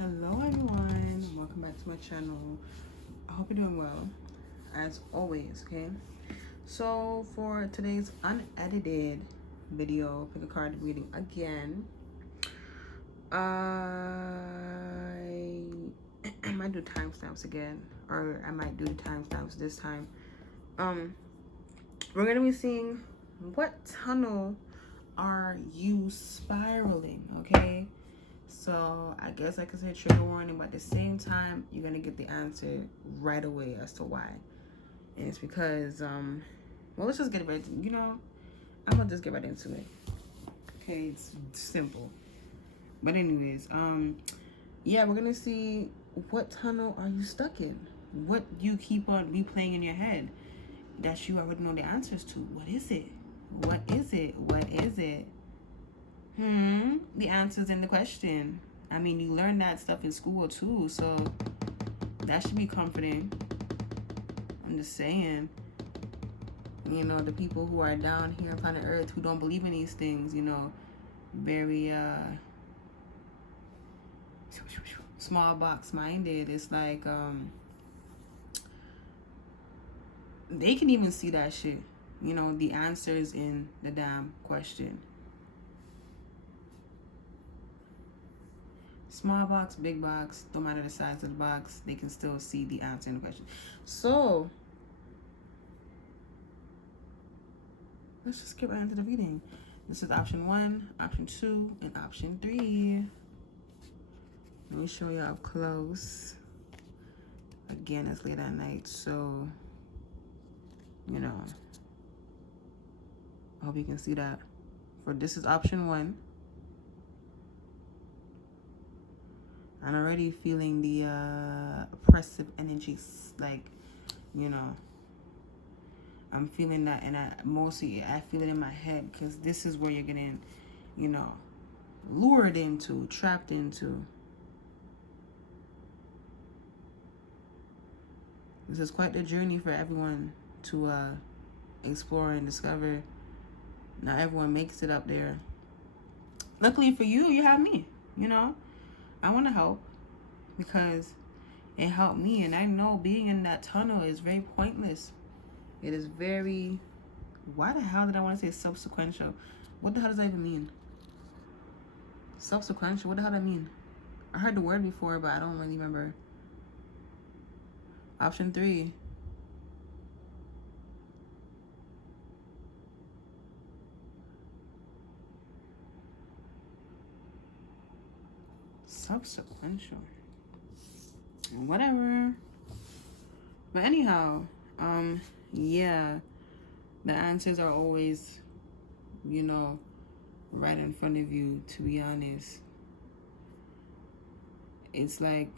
Hello everyone, welcome back to my channel. I hope you're doing well, as always. Okay, so for today's unedited video, pick a card reading again. I might do timestamps again, or I might do timestamps this time. We're gonna be seeing what tunnel are you spiraling, okay? So I guess I could say trigger warning, but at the same time, you're gonna get the answer right away as to why. And it's because, well, let's just get right to, I'm gonna just get right into it. Okay, it's simple. But anyways, yeah, we're gonna see what tunnel are you stuck in? What you keep on replaying in your head that you already know the answers to. What is it? What is it? What is it? The answer's in the question. I mean, you learn that stuff in school too, so that should be comforting. I'm just saying, the people who are down here on planet Earth who don't believe in these things, very small box minded. It's like they can even see that shit. The answer is in the damn question. Small box, big box, no matter the size of the box, they can still see the answer in the question. So let's just get right into the reading. This is option 1, option 2, and option 3. Let me show you up close. Again, it's late at night, so I hope you can see that. For this is option 1. I'm already feeling the oppressive energies, like, I'm feeling that, and I feel it in my head, because this is where you're getting, lured into, trapped into. This is quite the journey for everyone to explore and discover. Not everyone makes it up there. Luckily for you, you have me, I want to help because it helped me, and I know being in that tunnel is very pointless. It is very, why the hell did I want to say subsequential? What the hell does that even mean? Subsequential, what the hell does that mean? I heard the word before, but I don't really remember. Option 3. Subsequential. Whatever. But anyhow, yeah, the answers are always, right in front of you, to be honest. It's like,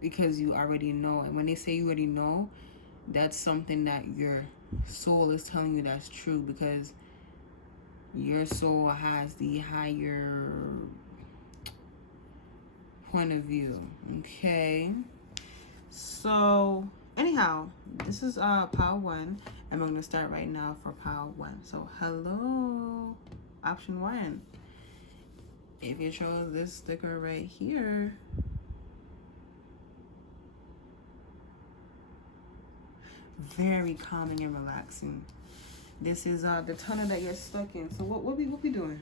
because you already know. And when they say you already know, that's something that your soul is telling you that's true, because your soul has the higher point of view. Okay, so anyhow, this is pile 1, and we're going to start right now for pile 1. So hello, option 1. If you chose this sticker right here, very calming and relaxing. This is the tunnel that you're stuck in. So what we doing?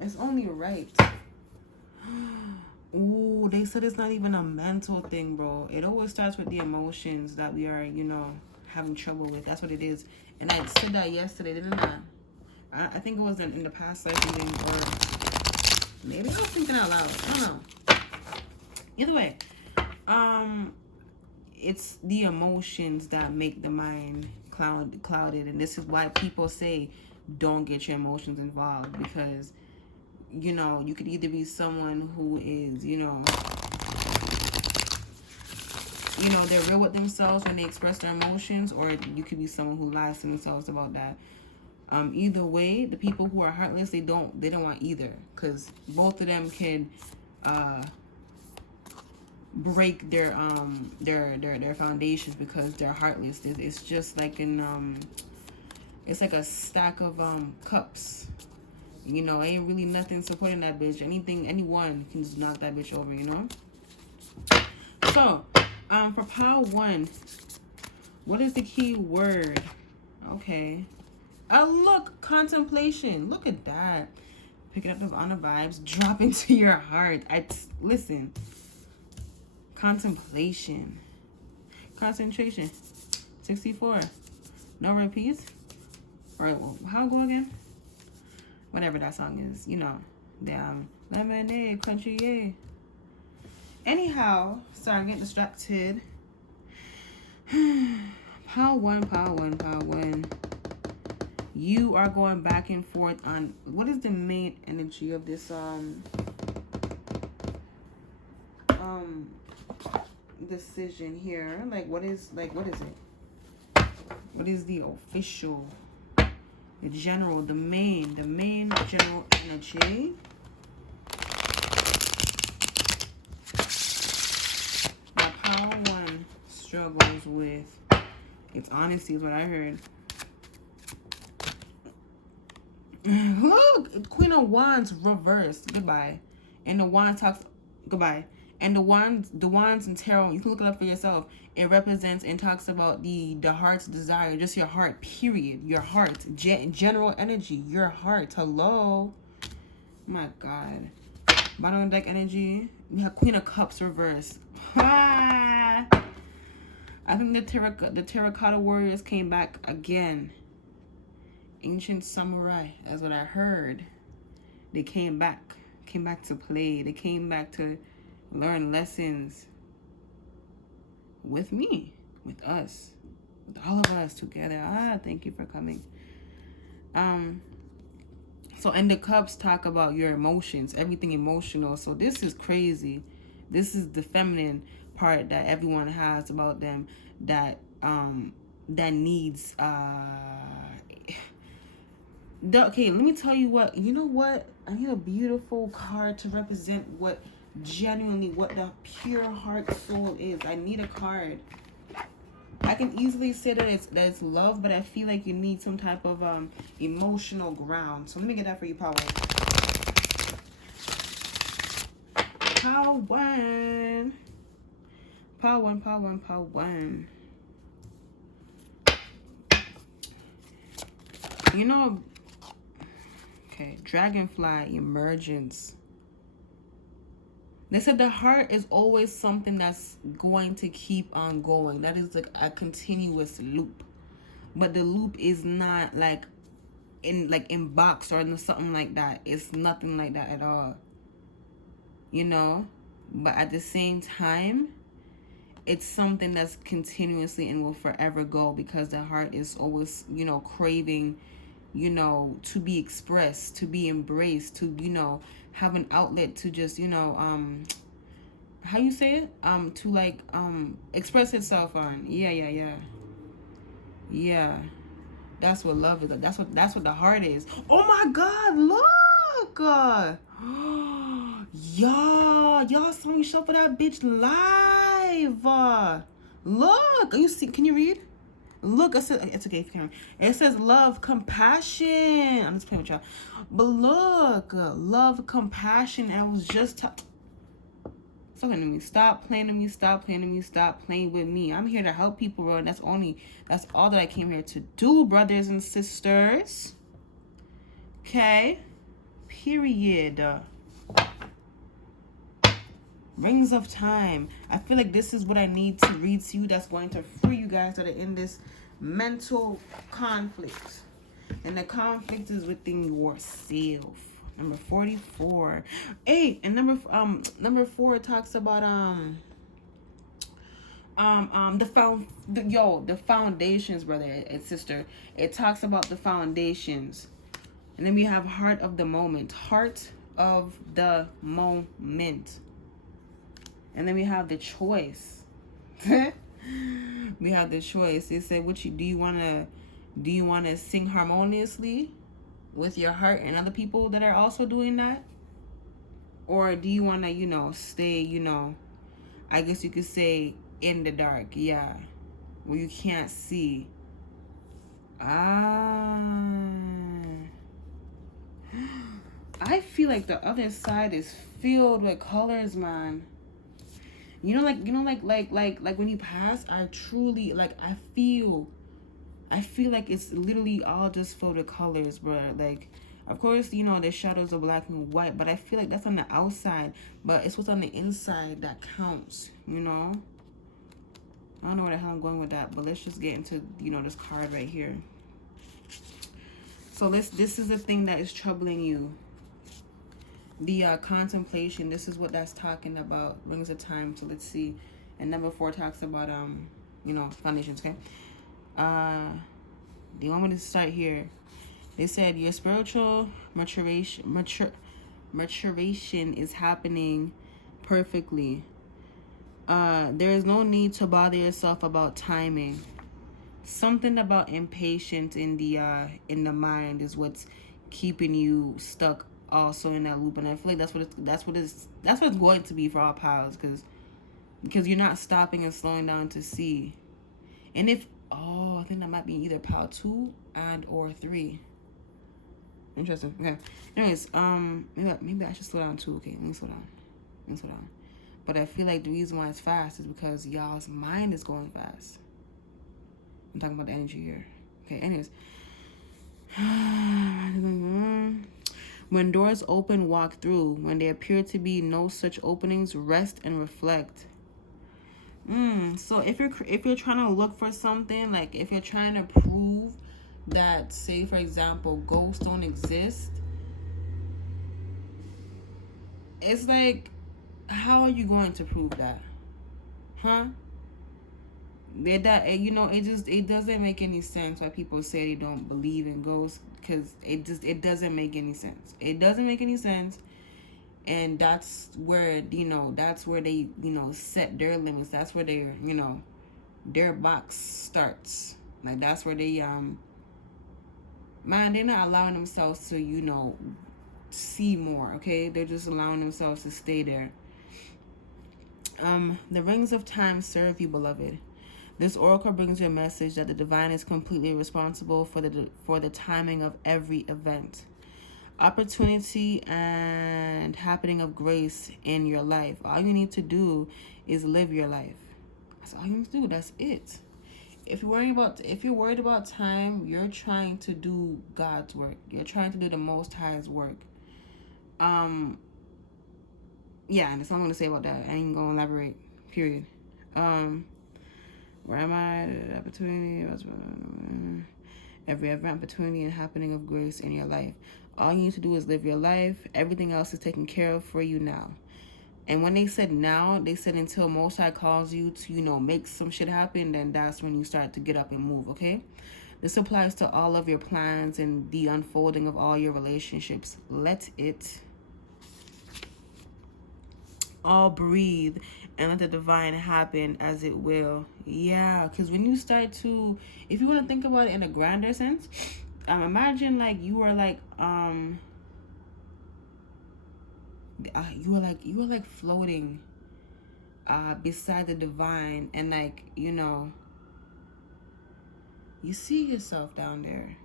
It's only right. Ooh, they said it's not even a mental thing, bro. It always starts with the emotions that we are, having trouble with. That's what it is. And I said that yesterday, didn't I? I think it was in the past life reading, or maybe I was thinking out loud. I don't know. Either way, it's the emotions that make the mind clouded, and this is why people say don't get your emotions involved, because you could either be someone who is they're real with themselves when they express their emotions, or you could be someone who lies to themselves about that. Either way, the people who are heartless, they don't want either, because both of them can break their foundations because they're heartless. It's just like it's like a stack of cups. You know, ain't really nothing supporting that bitch. Anyone can just knock that bitch over, you know? So, for pile 1, what is the key word? Okay. Look, contemplation. Look at that. Picking up on the vibes, drop into your heart. Listen. Contemplation. Concentration. 64. No repeats. Or how it go again? Whatever that song is, you know. Damn. Lemonade, country, yeah. Anyhow, sorry, I'm getting distracted. Pile 1. You are going back and forth on what is the main energy of this decision here. What is it? What is the official, the general, the main general energy? Now, pile 1 struggles with its honesty is what I heard. Look, Queen of Wands reversed. Goodbye. And the Wand talks. Goodbye. And the wands in tarot, you can look it up for yourself. It represents and talks about the heart's desire, just your heart. Period. Your heart, general energy. Your heart. Hello. My God. Bottom of the deck energy. We have Queen of Cups reversed. I think the terracotta warriors came back again. Ancient samurai, that's what I heard. They came back to play. They came back to learn lessons with me, with us, with all of us together. Thank you for coming. So, and the cups talk about your emotions, everything emotional. So this is crazy. This is the feminine part that everyone has about them that needs okay, let me tell you what. You know what? I need a beautiful card to represent what the pure heart soul is. I need a card. I can easily say that it's love, but I feel like you need some type of emotional ground. So let me get that for you, Power. Power 1. You know, okay, dragonfly emergence. They said the heart is always something that's going to keep on going. That is like a continuous loop. But the loop is not like in box or something like that. It's nothing like that at all. You know? But at the same time, it's something that's continuously and will forever go, because the heart is always, you know, craving, you know, to be expressed, to be embraced, to, you know, have an outlet to just, you know, how you say it? To like, express itself on. Yeah. That's what love is. That's what the heart is. Oh my God, look! Y'all saw me shuffle that bitch live. Look, you see? Can you read? Look, it's okay if you can. It says love, compassion. I'm just playing with y'all. But look, love, compassion. And I was just stop playing with me. Stop playing with me. Stop playing with me. I'm here to help people, bro. That's all that I came here to do, brothers and sisters. Okay. Period. Rings of time. I feel like this is what I need to read to you that's going to free you guys that are in this mental conflict. And the conflict is within yourself. Number 44. Hey, and number 4 talks about the foundations, brother and sister. It talks about the foundations. And then we have heart of the moment. Heart of the moment. And then we have the choice. We have the choice. It said, do you wanna sing harmoniously with your heart and other people that are also doing that? Or do you wanna, you know, stay, you know, I guess you could say in the dark, yeah. Where you can't see. I feel like the other side is filled with colors, man. You know, like when you pass, I truly, like, I feel like it's literally all just for the colors, bro. Like, of course, you know, the shadows are black and white, but I feel like that's on the outside, but it's what's on the inside that counts, you know? I don't know where the hell I'm going with that, but let's just get into, you know, this card right here. So this is the thing that is troubling you. The contemplation, this is what that's talking about. Rings of time. So let's see. And number 4 talks about you know, foundations, okay? Do you want me to start here? They said your spiritual maturation is happening perfectly. There is no need to bother yourself about timing. Something about impatience in the mind is what's keeping you stuck also in that loop, and I feel like that's what it's going to be for all piles, because you're not stopping and slowing down to see. And if I think that might be either pile 2 and or 3. Interesting. Okay. Anyways, maybe I should slow down too. Okay, let me slow down. But I feel like the reason why it's fast is because y'all's mind is going fast. I'm talking about the energy here. Okay, anyways. When doors open, walk through. When there appear to be no such openings, rest and reflect. So if you're trying to look for something, like if you're trying to prove that, say for example, ghosts don't exist, it's like, how are you going to prove that? Huh? That, you know, it doesn't make any sense why people say they don't believe in ghosts, because it doesn't make any sense. It doesn't make any sense. And that's where, you know, they, you know, set their limits. That's where they, you know, their box starts. Like, that's where they man, they're not allowing themselves to, you know, see more. Okay, they're just allowing themselves to stay there. The rings of time serve you, beloved. This oracle brings you a message that the divine is completely responsible for the timing of every event, opportunity, and happening of grace in your life. All you need to do is live your life. That's all you need to do. That's it. If you're worried about time, you're trying to do God's work. You're trying to do the Most High's work. Yeah, and that's all I'm gonna say about that. I ain't gonna elaborate. Period. Where am I? Opportunity. Every event, opportunity, and happening of grace in your life. All you need to do is live your life. Everything else is taken care of for you now. And when they said now, they said until Most High calls you to, you know, make some shit happen, then that's when you start to get up and move, okay? This applies to all of your plans and the unfolding of all your relationships. Let it all breathe and let the divine happen as it will. Yeah, because when you start to, if you want to think about it in a grander sense, imagine like you were like you were like floating beside the divine, and like, you know, you see yourself down there,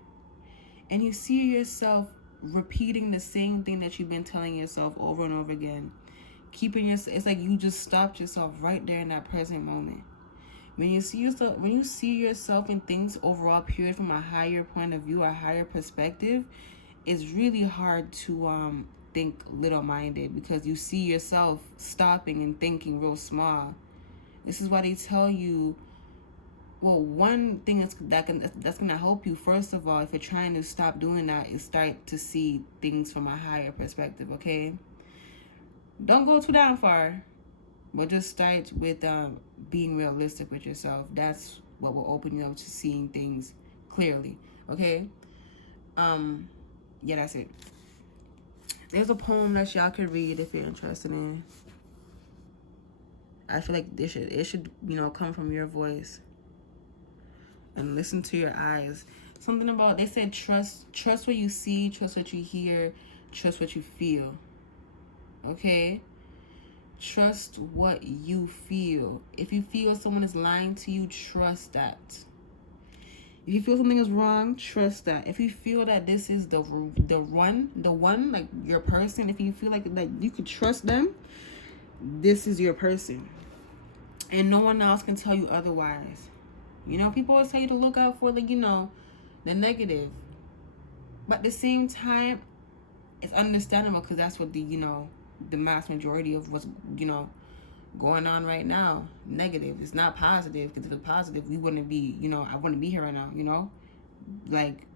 and you see yourself repeating the same thing that you've been telling yourself over and over again. It's like you just stopped yourself right there in that present moment. When you see yourself in things overall period from a higher point of view, a higher perspective, it's really hard to think little-minded, because you see yourself stopping and thinking real small. This is why they tell you, well, one thing that's gonna help you, first of all, if you're trying to stop doing that, is start to see things from a higher perspective, okay? Don't go too damn far, but just start with being realistic with yourself. That's what will open you up to seeing things clearly, okay? Yeah, that's it. There's a poem that y'all could read if you're interested in. I feel like it should, you know, come from your voice. And listen to your eyes. Something about, they said trust what you see, trust what you hear, trust what you feel. Okay? Trust what you feel. If you feel someone is lying to you, trust that. If you feel something is wrong, trust that. If you feel that this is the one, like your person, if you feel like you could trust them, this is your person. And no one else can tell you otherwise. You know, people always tell you to look out for the negative. But at the same time, it's understandable because that's what the mass majority of what's, going on right now. Negative. It's not positive, because if it's positive, we wouldn't be, I wouldn't be here right now, Like,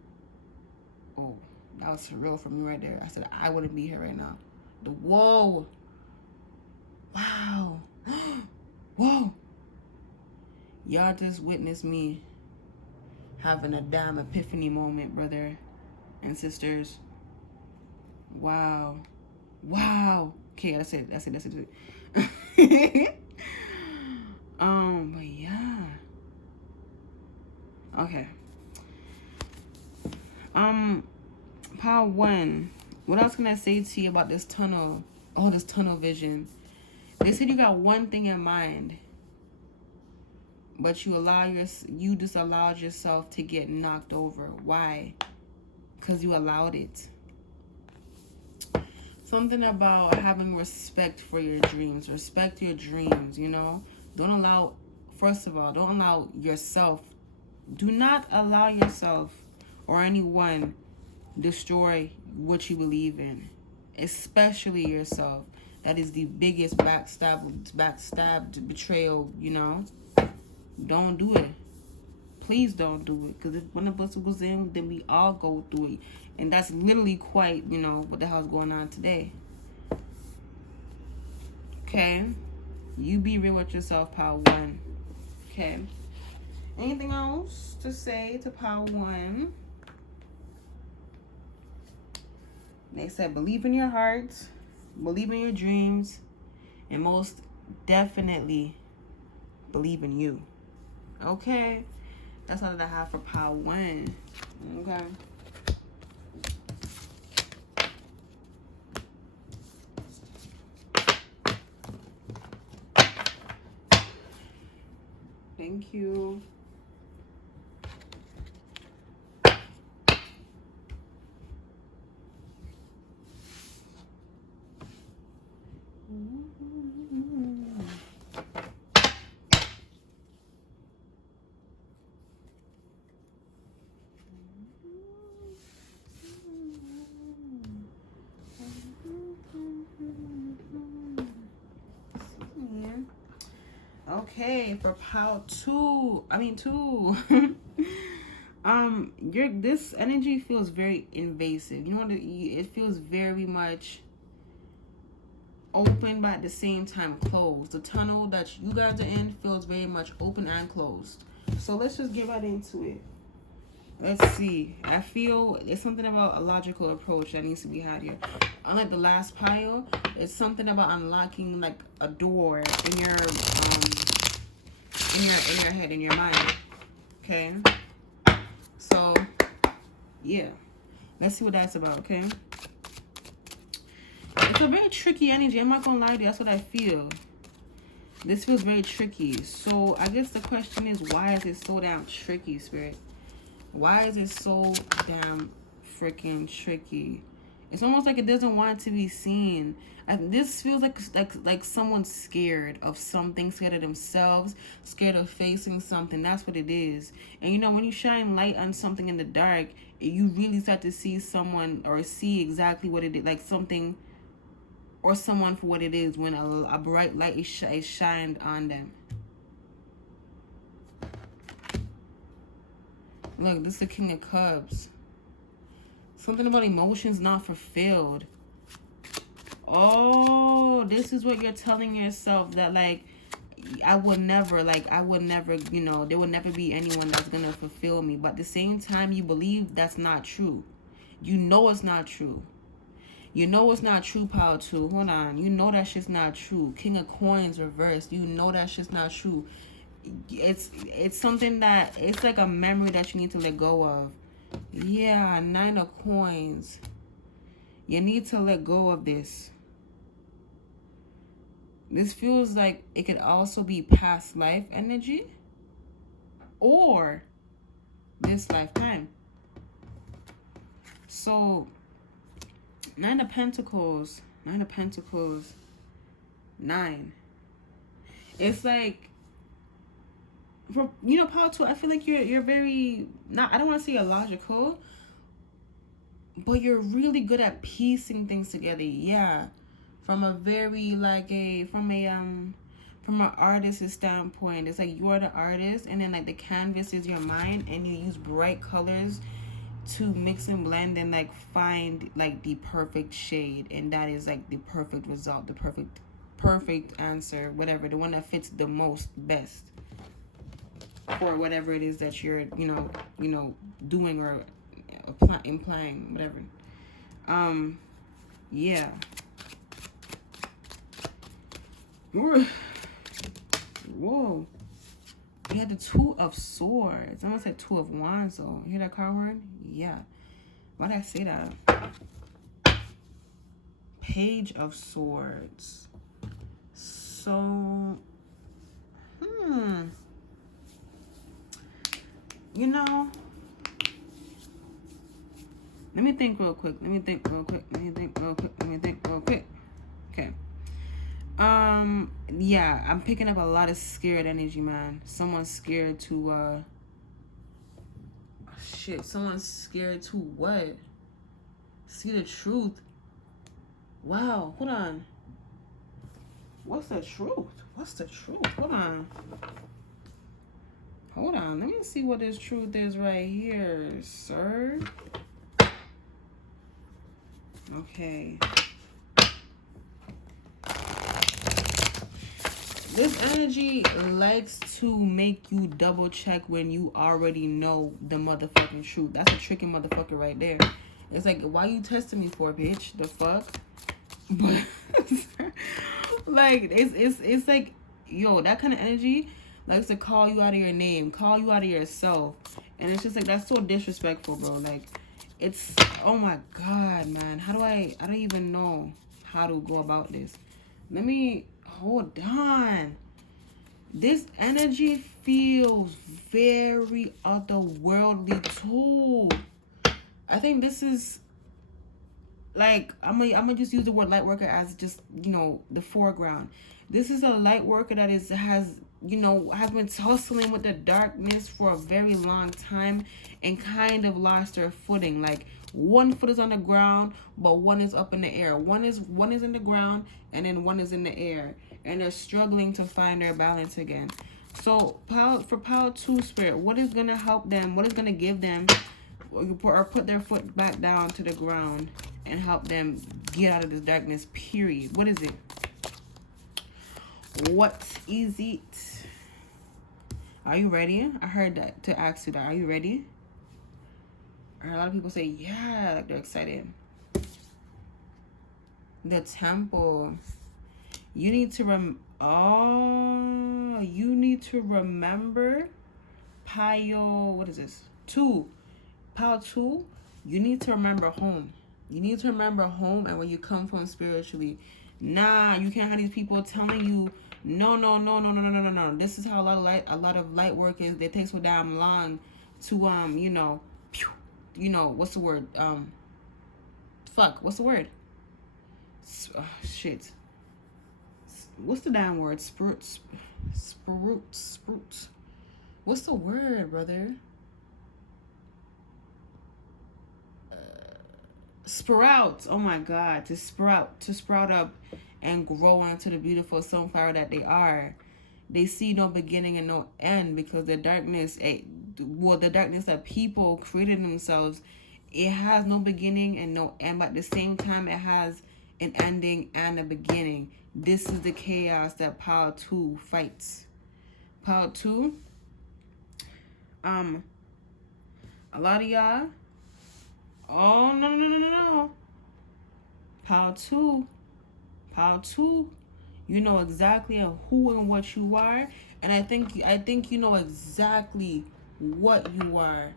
oh, that was surreal for me right there. I said I wouldn't be here right now. Whoa. Wow. Whoa. Y'all just witnessed me having a damn epiphany moment, brother and sisters. Wow. Okay, that's it. But yeah. Okay. Part 1. What else can I say to you about this tunnel? Oh, this tunnel vision. They said you got one thing in mind, but you just allowed yourself to get knocked over. Why? Because you allowed it. Something about having respect for your dreams. Respect your dreams, Don't allow yourself. Do not allow yourself or anyone destroy what you believe in. Especially yourself. That is the biggest backstab betrayal, Don't do it. Please don't do it. Because if one of us goes in, then we all go through it. And that's literally quite, what the hell's going on today. Okay? You be real with yourself, Power 1. Okay? Anything else to say to Power 1? They said believe in your heart, believe in your dreams, and most definitely believe in you. Okay? That's all that I have for Power 1. Okay? Thank you. Okay, for part 2. This energy feels very invasive. You know what? It feels very much open, but at the same time closed. The tunnel that you guys are in feels very much open and closed. So let's just get right into it. Let's see. I feel there's something about a logical approach that needs to be had here. Unlike the last pile, it's something about unlocking like a door in your head, in your mind. Okay. So yeah, let's see what that's about. Okay. It's a very tricky energy. I'm not gonna lie to you. That's what I feel. This feels very tricky. So I guess the question is, why is it so damn tricky, Spirit? Why is it so damn freaking tricky? It's almost like it doesn't want to be seen. This feels like someone's scared of something, scared of themselves, scared of facing something. That's what it is. And when you shine light on something in the dark, you really start to see someone or see exactly what it is, like something or someone for what it is when a bright light is shined on them. Look, this is the King of Cups. Something about emotions not fulfilled. Oh, this is what you're telling yourself, that I would never, there would never be anyone that's gonna fulfill me. But at the same time, you believe that's not true. You know it's not true. You know it's not true, Power 2. Hold on. You know that shit's not true. King of Coins reversed. You know that shit's not true. It's something that, it's like a memory that you need to let go of. Yeah, 9 of Coins. You need to let go of this. This feels like it could also be past life energy. Or this lifetime. So, Nine of Pentacles. 9. It's like, for, you know, power 2, I feel like you're very, not, I don't want to say illogical, but you're really good at piecing things together. Yeah. From a very, like, from an artist's standpoint, it's like you're the artist, and then like the canvas is your mind, and you use bright colors to mix and blend and like find like the perfect shade, and that is like the perfect result, the perfect answer, whatever, the one that fits the most best for whatever it is that you're doing or implying, whatever. Yeah. Whoa. You had the 2 of Swords. I almost said 2 of Wands, though. You hear that card word? Yeah. Why did I say that? Page of Swords. So, you know, let me think real quick. Okay. Yeah, I'm picking up a lot of scared energy, man. Someone's scared to, someone's scared to what? See the truth. Wow, hold on. What's the truth? Hold on. Let me see what this truth is right here, sir. Okay. This energy likes to make you double check when you already know the motherfucking truth. That's a tricky motherfucker right there. It's like, why you testing me for, bitch? The fuck? But like, it's like, yo, that kind of energy likes to call you out of your name, call you out of yourself, and it's just like, that's so disrespectful, bro. Like, it's, oh my god, man. How do I don't even know how to go about this. Let me hold on. This energy feels very otherworldly too. I think this is like, I'm gonna just use the word light worker as just, the foreground. This is a light worker that has been tussling with the darkness for a very long time and kind of lost their footing. Like, one foot is on the ground, but one is up in the air. One is in the ground, and then one is in the air, and they're struggling to find their balance again. So, power 2 spirit, what is gonna help them? What is gonna give them, or put their foot back down to the ground and help them get out of this darkness? Period. What is it? What is it? Are you ready? I heard that to ask you that. Are you ready? I heard a lot of people say, yeah, like they're excited. The Temple. You need to remember what is this? 2. Power 2, you need to remember home. You need to remember home and where you come from spiritually. Nah, you can't have these people telling you, no. This is how a lot of light work is. They take so damn long to what's the word? What's the word? Shit. What's the damn word? Spruce. What's the word, brother? Sprout. Oh my god, to sprout up and grow into the beautiful sunflower that they are. They see no beginning and no end, because the darkness that people created themselves, it has no beginning and no end, but at the same time it has an ending and a beginning. This is the chaos that power 2 fights. Power 2, a lot of y'all, oh no. Power 2, you know exactly who and what you are, and I think you know exactly what you are,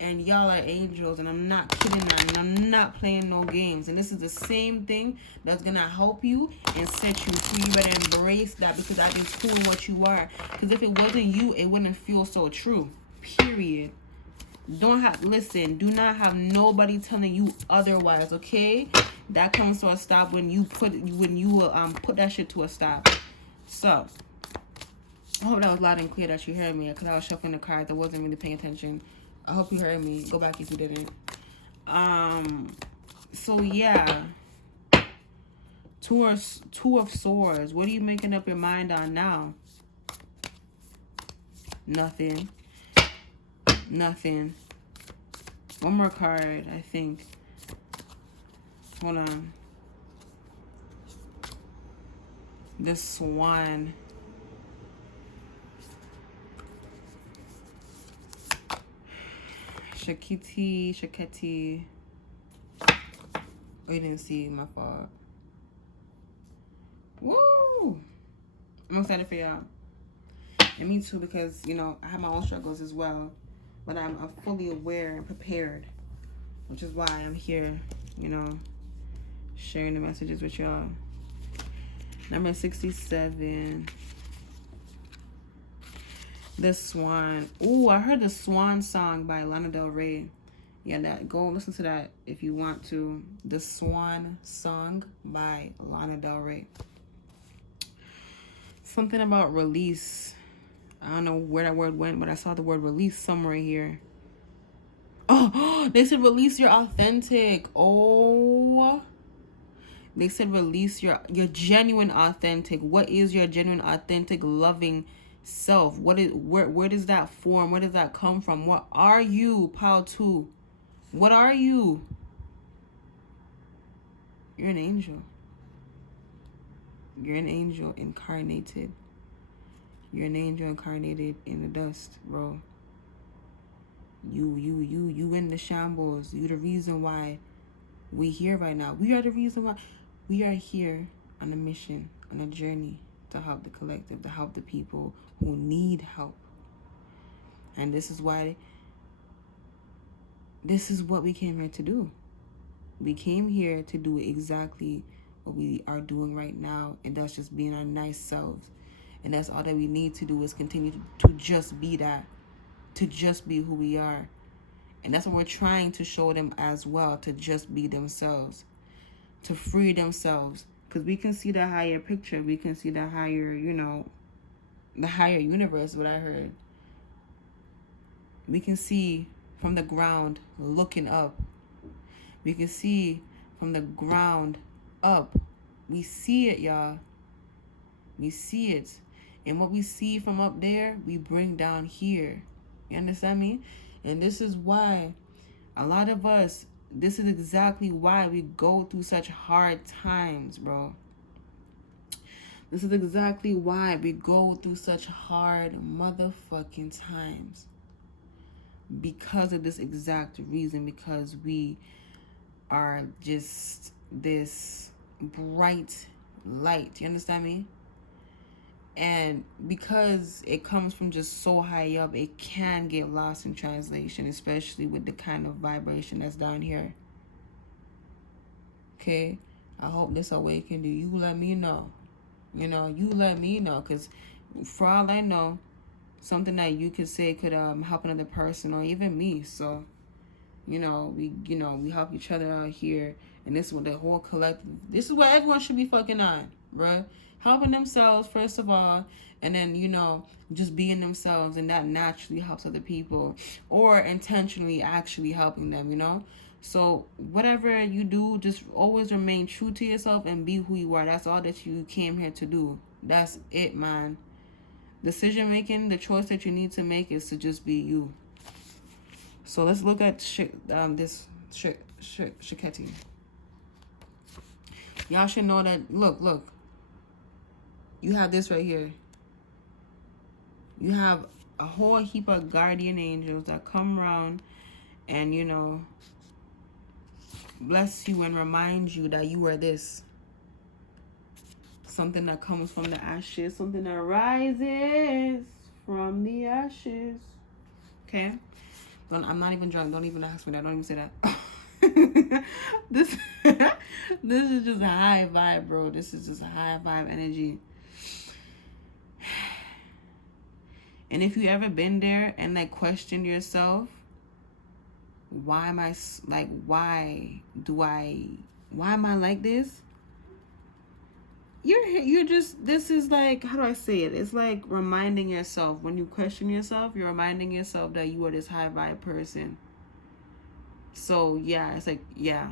and y'all are angels, and I'm not kidding, and I'm not playing no games, and this is the same thing that's gonna help you and set you free. You better embrace that, because that is who and what you are, because if it wasn't you, it wouldn't feel so true. Period. Listen, do not have nobody telling you otherwise, okay? That comes to a stop when you put that shit to a stop. So I hope that was loud and clear that you heard me, because I was shuffling the cards. I wasn't really paying attention. I hope you heard me. Go back if you didn't. So yeah. Two of Swords. What are you making up your mind on now? Nothing. Nothing. One more card, I think. Hold on. The Swan. Shaketi. Oh, you didn't see, my fault. Woo! I'm excited for y'all. And me too, because, you know, I have my own struggles as well. But I'm fully aware and prepared. Which is why I'm here, you know, sharing the messages with y'all. Number 67. The Swan. Ooh, I heard the Swan song by Lana Del Rey. Yeah, go listen to that if you want to. The Swan song by Lana Del Rey. Something about release. I don't know where that word went, but I saw the word release somewhere here. Oh, they said release your authentic. Oh, they said release your genuine authentic. What is your genuine authentic loving self? Where does that form? Where does that come from? What are you, Pile 2? What are you? You're an angel. You're an angel incarnated. You're an angel incarnated in the dust, bro. You in the shambles. You the reason why we here right now. We are the reason why we are here on a mission, on a journey to help the collective, to help the people who need help. And this is what we came here to do. We came here to do exactly what we are doing right now, and that's just being our nice selves. And that's all that we need to do, is continue to just be that, to just be who we are. And that's what we're trying to show them as well, to just be themselves, to free themselves. Because we can see the higher picture. We can see the higher, you know, the higher universe, what I heard. We can see from the ground looking up. We can see from the ground up. We see it, y'all. We see it. And what we see from up there, we bring down here. You understand me? And this is why a lot of us, this is exactly why we go through such hard times, bro. This is exactly why we go through such hard motherfucking times. Because of this exact reason. Because we are just this bright light. You understand me? And because it comes from just so high up, it can get lost in translation, especially with the kind of vibration that's down here. Okay? I hope this awakened you. You let me know. You know, you let me know. Because for all I know, something that you could say could help another person or even me. So, we help each other out here. And this is what the whole collective, this is what everyone should be fucking on, bruh. Helping themselves, first of all, and then, just being themselves, and that naturally helps other people, or intentionally actually helping them. So whatever you do, just always remain true to yourself and be who you are. That's all that you came here to do. That's it, man. Decision making, the choice that you need to make is to just be you. So let's look at this Shaketi. Y'all should know that. Look. You have this right here. You have a whole heap of guardian angels that come around and, bless you and remind you that you are this. Something that comes from the ashes. Something that rises from the ashes. Okay? I'm not even drunk. Don't even ask me that. Don't even say that. This is just a high vibe, bro. This is just a high vibe energy. And if you ever been there and questioned yourself, why am I like, why am I like this? You're just, this is like, how do I say it? It's like reminding yourself, when you question yourself, you're reminding yourself that you are this high vibe person. So yeah, it's like, yeah.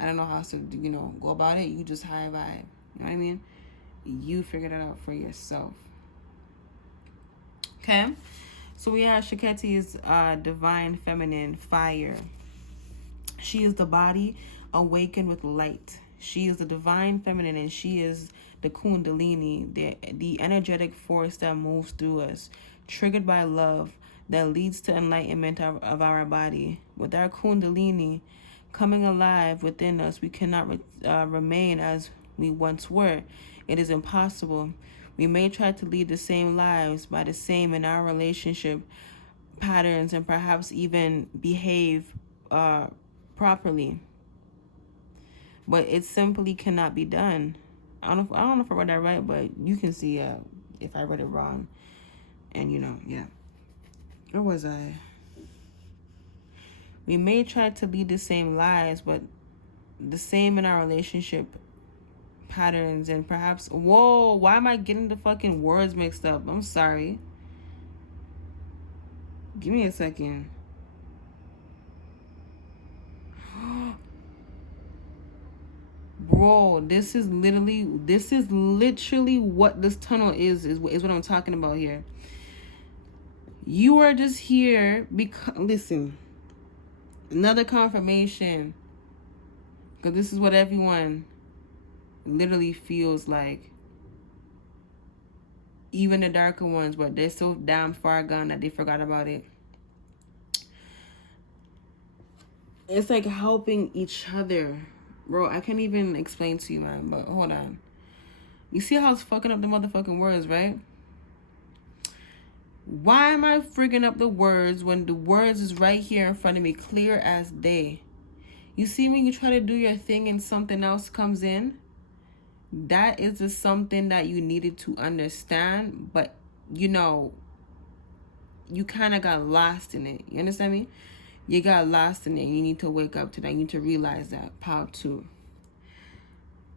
I don't know how to, go about it. You just high vibe. You know what I mean? You figured it out for yourself. Okay? So we have Shaketi's divine feminine fire. She is the body awakened with light. She is the divine feminine, and she is the kundalini, the energetic force that moves through us, triggered by love, that leads to enlightenment of our body. With our kundalini coming alive within us, we cannot remain as we once were. It is impossible. We may try to lead the same lives by the same in our relationship patterns, and perhaps even behave properly, but it simply cannot be done. I don't know if I read that right, but you can see if I read it wrong. And yeah. Where was I? We may try to lead the same lives, but the same in our relationship patterns, and perhaps, whoa, why am I getting the fucking words mixed up? I'm sorry. Give me a second. Bro, this is literally what this tunnel is what I'm talking about here. You are just here because, listen, another confirmation, because this is what everyone literally feels like. Even the darker ones, but they're so damn far gone that they forgot about it. It's like helping each other. Bro, I can't even explain to you, man, but hold on. You see how it's fucking up the motherfucking words, right? Why am I frigging up the words when the words is right here in front of me, clear as day? You see when you try to do your thing and something else comes in? That is just something that you needed to understand, but you kind of got lost in it. You understand me? You got lost in it. You need to wake up to that. You need to realize that. Part 2.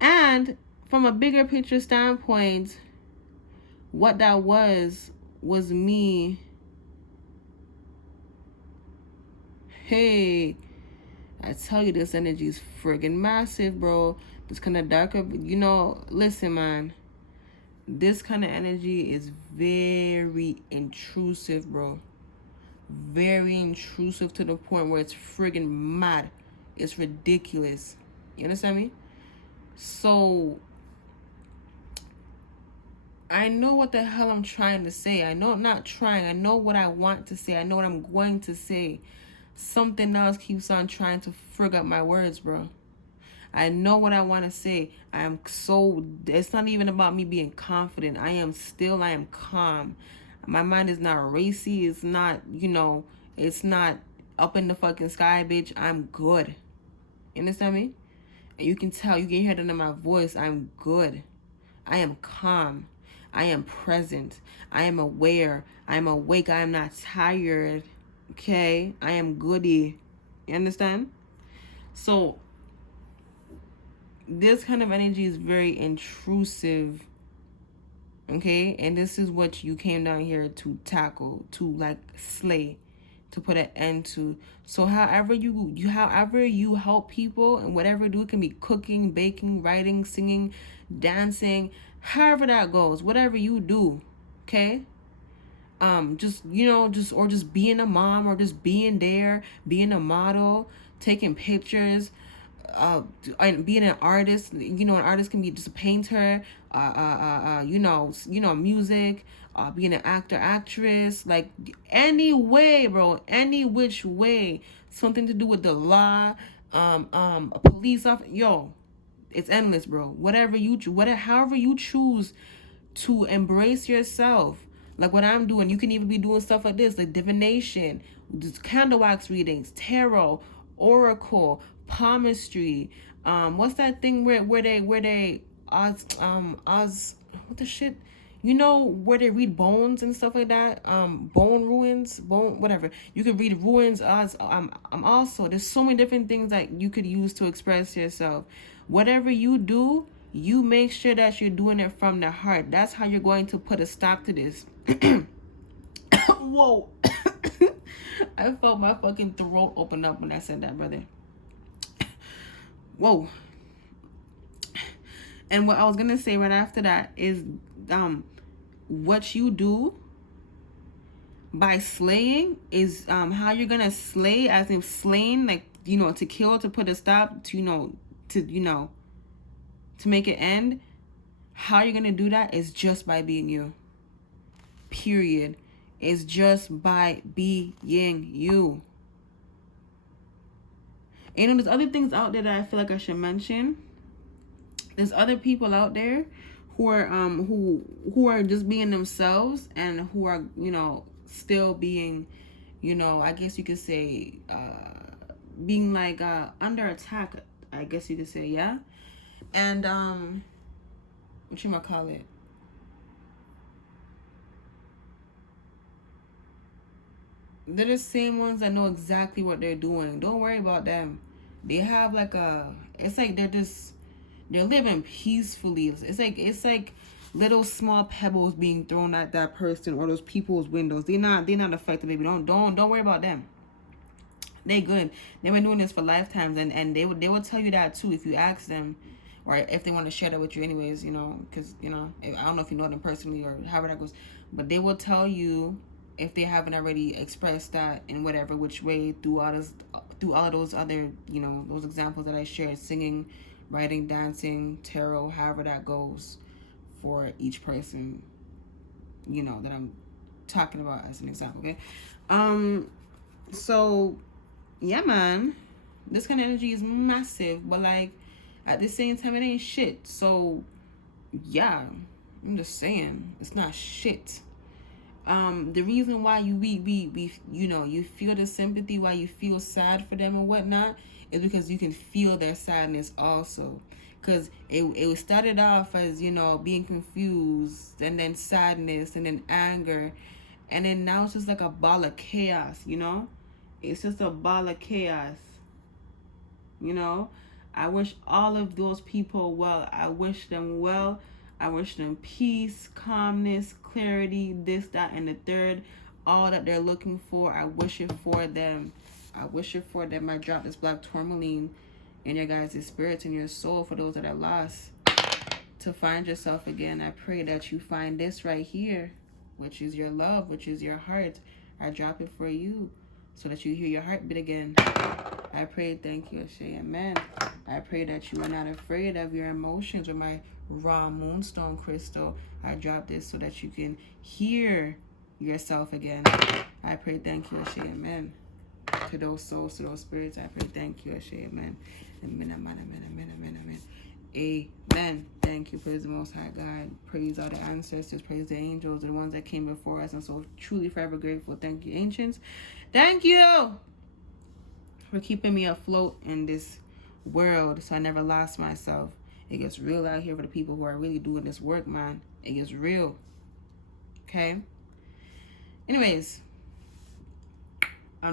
And from a bigger picture standpoint, what that was me. Hey, I tell you, this energy is friggin' massive, bro. This kind of darker, listen, man. This kind of energy is very intrusive, bro. Very intrusive to the point where it's friggin' mad. It's ridiculous. You understand me? So, I know what the hell I'm trying to say. I know I'm not trying. I know what I want to say. I know what I'm going to say. Something else keeps on trying to frig up my words, bro. I know what I want to say. It's not even about me being confident. I am calm. My mind is not racy. It's not, it's not up in the fucking sky, bitch. I'm good. You understand me? And you can tell, you can hear that in my voice. I'm good. I am calm. I am present. I am aware. I am awake. I am not tired. Okay? I am goody. You understand? So, this kind of energy is very intrusive. Okay? And this is what you came down here to tackle, to like slay, to put an end to. So however you help people, and whatever you do, it can be cooking, baking, writing, singing, dancing, however that goes, whatever you do, okay? Just being a mom, or just being there, being a model, taking pictures, and being an artist. An artist can be just a painter, music, being an actor, actress, like any way, bro, any which way, something to do with the law, a police officer, it's endless, bro. However you choose to embrace yourself, like what I'm doing. You can even be doing stuff like this, like divination, candle wax readings, tarot, oracle, palmistry. What's that thing where they what the shit? You know where they read bones and stuff like that? Bone ruins, bone whatever. You could read ruins as I'm also there's so many different things that you could use to express yourself. Whatever you do, you make sure that you're doing it from the heart. That's how you're going to put a stop to this. Whoa. I felt my fucking throat open up when I said that, brother. Whoa. And what I was gonna say right after that is what you do by slaying is how you're gonna slay, as in slain, like, you know, to kill, to put a stop, to, to make it end. How you're gonna do that is just by being you. Period. It's just by being you. And there's other things out there that I feel like I should mention. There's other people out there who are who are just being themselves, and who are, still being, I guess you could say, being like under attack, I guess you could say, yeah. And what you might call it? They're the same ones that know exactly what they're doing. Don't worry about them. They have like it's like they're living peacefully. It's like little small pebbles being thrown at that person or those people's windows. They're not affected, baby. Don't worry about them. They good. They've been doing this for lifetimes, and they will tell you that too if you ask them, or if they want to share that with you, anyways. Because I don't know if you know them personally or however that goes, but they will tell you if they haven't already expressed that in whatever which way through all of those other those examples that I shared: singing, writing, dancing, tarot, however that goes for each person, that I'm talking about as an example. Okay. So yeah, man, this kind of energy is massive, but like at the same time it ain't shit. So yeah, I'm just saying it's not shit. The reason why you you feel the sympathy, why you feel sad for them and whatnot, is because you can feel their sadness also. Because it started off as, being confused, and then sadness, and then anger, and then now it's just like a ball of chaos, It's just a ball of chaos, I wish all of those people well. I wish them well. I wish them peace, calmness, clarity, this, that, and the third. All that they're looking for, I wish it for them. I wish it for them. I drop this black tourmaline in your guys' spirits and your soul for those that are lost to find yourself again. I pray that you find this right here, which is your love, which is your heart. I drop it for you so that you hear your heartbeat again. I pray, thank you, Ashe, amen. I pray that you are not afraid of your emotions. With my raw moonstone crystal, I drop this so that you can hear yourself again. I pray, thank you, Ashe, amen. To those souls, to those spirits, I pray, thank you, Ashe, amen. Amen, amen, amen, amen, amen, amen. Amen. Thank you. Praise the Most High God. Praise all the ancestors. Praise the angels, the ones that came before us. I'm so truly forever grateful. Thank you, ancients. Thank you for keeping me afloat in this world so I never lost myself. It gets real out here for the people who are really doing this work, man. It gets real. Okay? Anyways,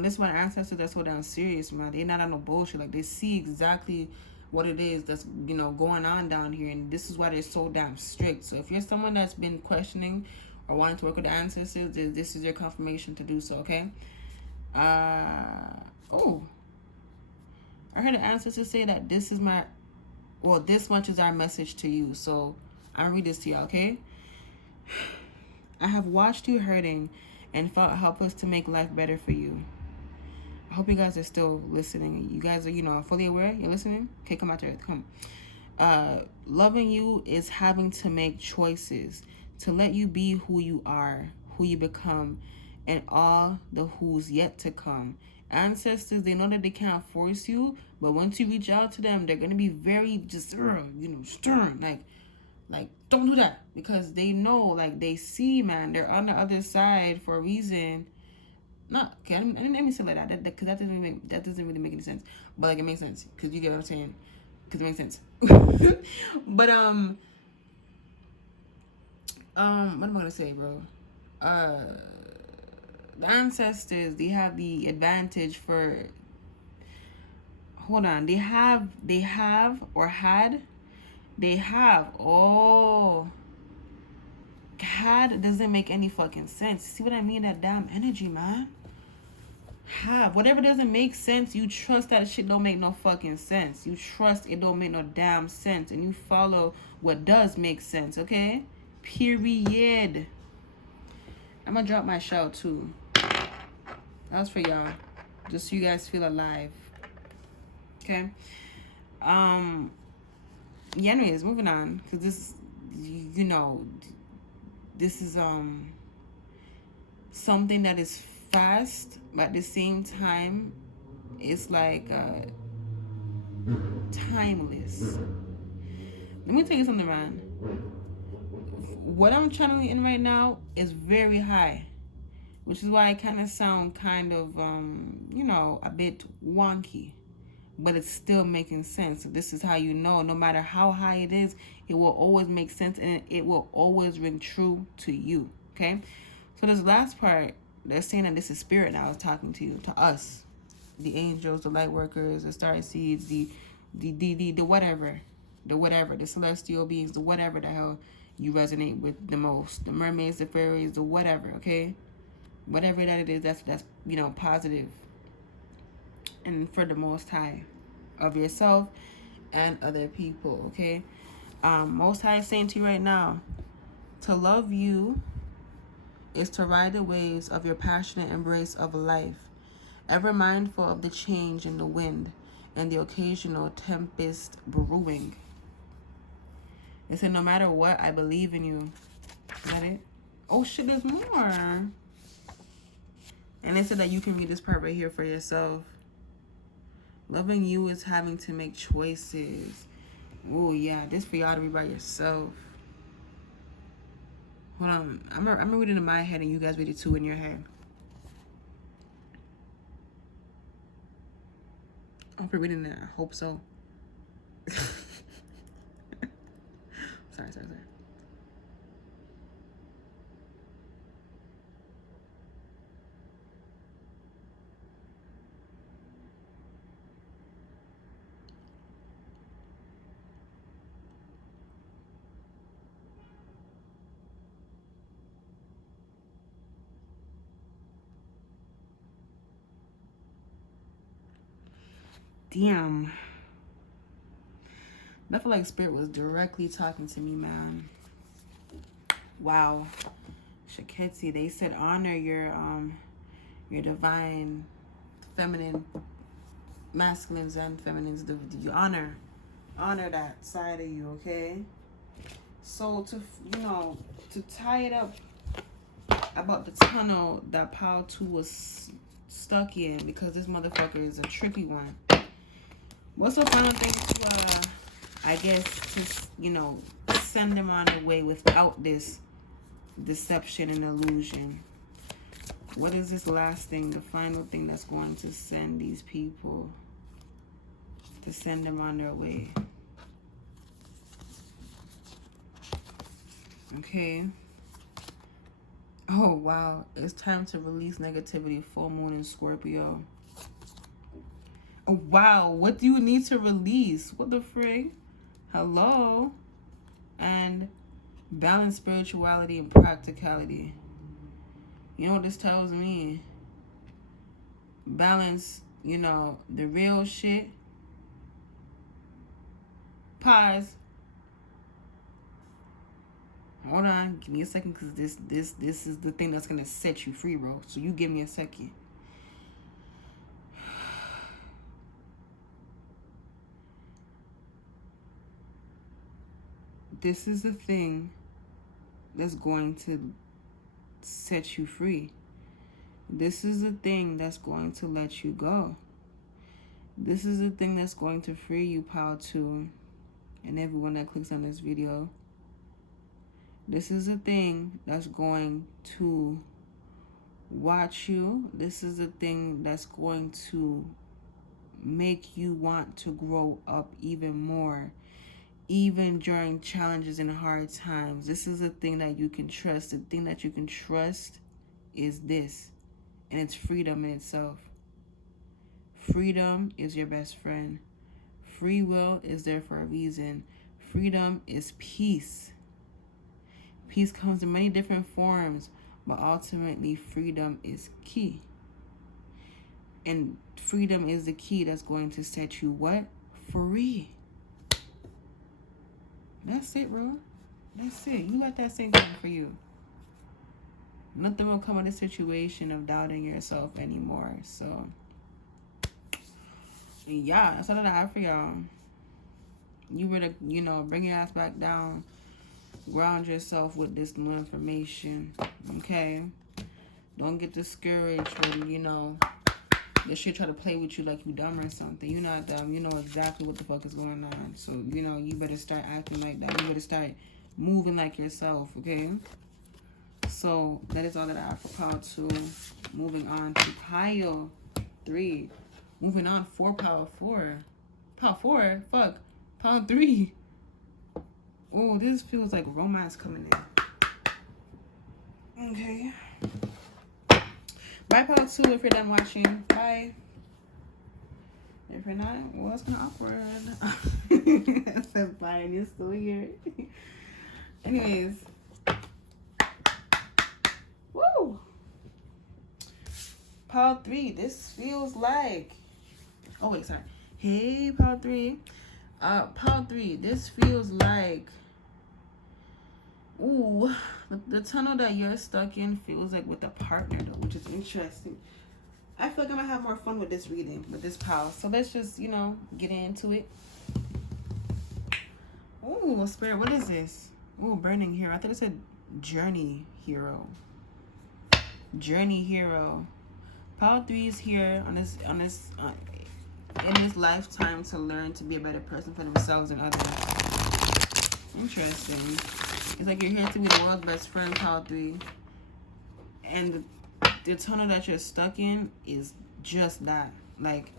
this is why ancestors are so damn serious, man. They're not on no bullshit. Like, they see exactly what it is that's, going on down here. And this is why they're so damn strict. So if you're someone that's been questioning or wanting to work with the ancestors, this is your confirmation to do so, okay? I heard the ancestors say that this much is our message to you. So I'll read this to y'all, okay? I have watched you hurting and felt helpless to make life better for you. I hope you guys are still listening. You guys are, fully aware? You're listening? Okay, come out to earth. Come. Loving you is having to make choices to let you be who you are, who you become, and all the who's yet to come. Ancestors, they know that they can't force you, but once you reach out to them, they're gonna be very just stern, like don't do that, because they know, like, they see, man, they're on the other side for a reason. Not okay. Let me say like that, because that doesn't really make any sense. But like, it makes sense because you get what I'm saying. Because it makes sense. But what am I gonna say, bro? The ancestors, they have the advantage for, hold on, they have, oh, had doesn't make any fucking sense. See what I mean? That damn energy, man. Have whatever doesn't make sense, you trust that shit don't make no fucking sense. You trust it don't make no damn sense, and you follow what does make sense. Okay, period. I'm gonna drop my shout too. That was for y'all, just so you guys feel alive. Okay. Yeah. Anyways, moving on, because this, you know, this is something that is fast, but at the same time, it's like timeless. Let me tell you something, man. What I'm channeling in right now is very high, which is why I kind of sound kind of, a bit wonky, but it's still making sense. So this is how you know, no matter how high it is, it will always make sense, and it will always ring true to you. Okay, so this last part, they're saying that this is spirit now is talking to you, to us, the angels, the light workers, the star seeds, the whatever, the celestial beings, the whatever the hell you resonate with the most, the mermaids, the fairies, the whatever. Okay, whatever that it is, that's positive and for the most high of yourself and other people. Okay, most high is saying to you right now, to love you is to ride the waves of your passionate embrace of life, ever mindful of the change in the wind and the occasional tempest brewing. They said, no matter what, I believe in you. Is that it? Oh shit, there's more. And they said that you can read this part right here for yourself. Loving you is having to make choices. Oh yeah, this for y'all to read by yourself. Hold on, I'm gonna read it in my head and you guys read it too in your head. I hope you're reading it. I hope so. Sorry. Damn. I feel like spirit was directly talking to me, man. Wow. Shaketsi, they said honor your divine feminine, masculines and feminines. You honor that side of you, okay? So to tie it up about the tunnel that Pal 2 was stuck in, because this motherfucker is a tricky one. What's the final thing to I guess to send them on the way without this deception and illusion? What is this last thing, the final thing that's going to send these people, to send them on their way? Okay. Oh wow, it's time to release negativity. Full moon in Scorpio. Oh wow, what do you need to release? What the frig? Hello? And balance spirituality and practicality. You know what this tells me? Balance, the real shit. Pause. Hold on, give me a second, because this is the thing that's gonna set you free, bro. So you give me a second. This is the thing that's going to set you free. This is the thing that's going to let you go. This is the thing that's going to free you, Pal 2, and everyone that clicks on this video. This is the thing that's going to watch you. This is the thing that's going to make you want to grow up even more even during challenges and hard times. This is a thing that you can trust. The thing that you can trust is this, and it's freedom in itself. Freedom is your best friend. Free will is there for a reason. Freedom is peace. Peace comes in many different forms, but ultimately freedom is key. And freedom is the key that's going to set you what? Free. That's it, bro. That's it. You let that sink in for you. Nothing will come in a situation of doubting yourself anymore. So, yeah, that's all that I have for y'all. You better, bring your ass back down. Ground yourself with this new information. Okay? Don't get discouraged when, this shit try to play with you like you dumb or something. You're not dumb. You know exactly what the fuck is going on. So, you better start acting like that. You better start moving like yourself, okay? So, that is all that I have for pile 2. Moving on to pile 3. Moving on for pile 4. Pile 4? Fuck. Pile 3. Oh, this feels like romance coming in. Okay. Bye, pile 2, if you're done watching. Bye. If you're not, well, it's kind of awkward. I said bye and you're still here. Anyways. Woo! Pile 3, this feels like... Oh, wait, sorry. Hey, pile 3. Pile 3, this feels like... Ooh, the tunnel that you're stuck in feels like with a partner, though, which is interesting. I feel like I'm going to have more fun with this reading, with this pile. So let's just, get into it. Ooh, Spirit, what is this? Ooh, Burning Hero. I thought it said Journey Hero. Journey Hero. Pile 3 is here in this lifetime to learn to be a better person for themselves and others. Interesting. It's like you're here to be the world's best friend, pile 3. And the tunnel that you're stuck in is just that. Like,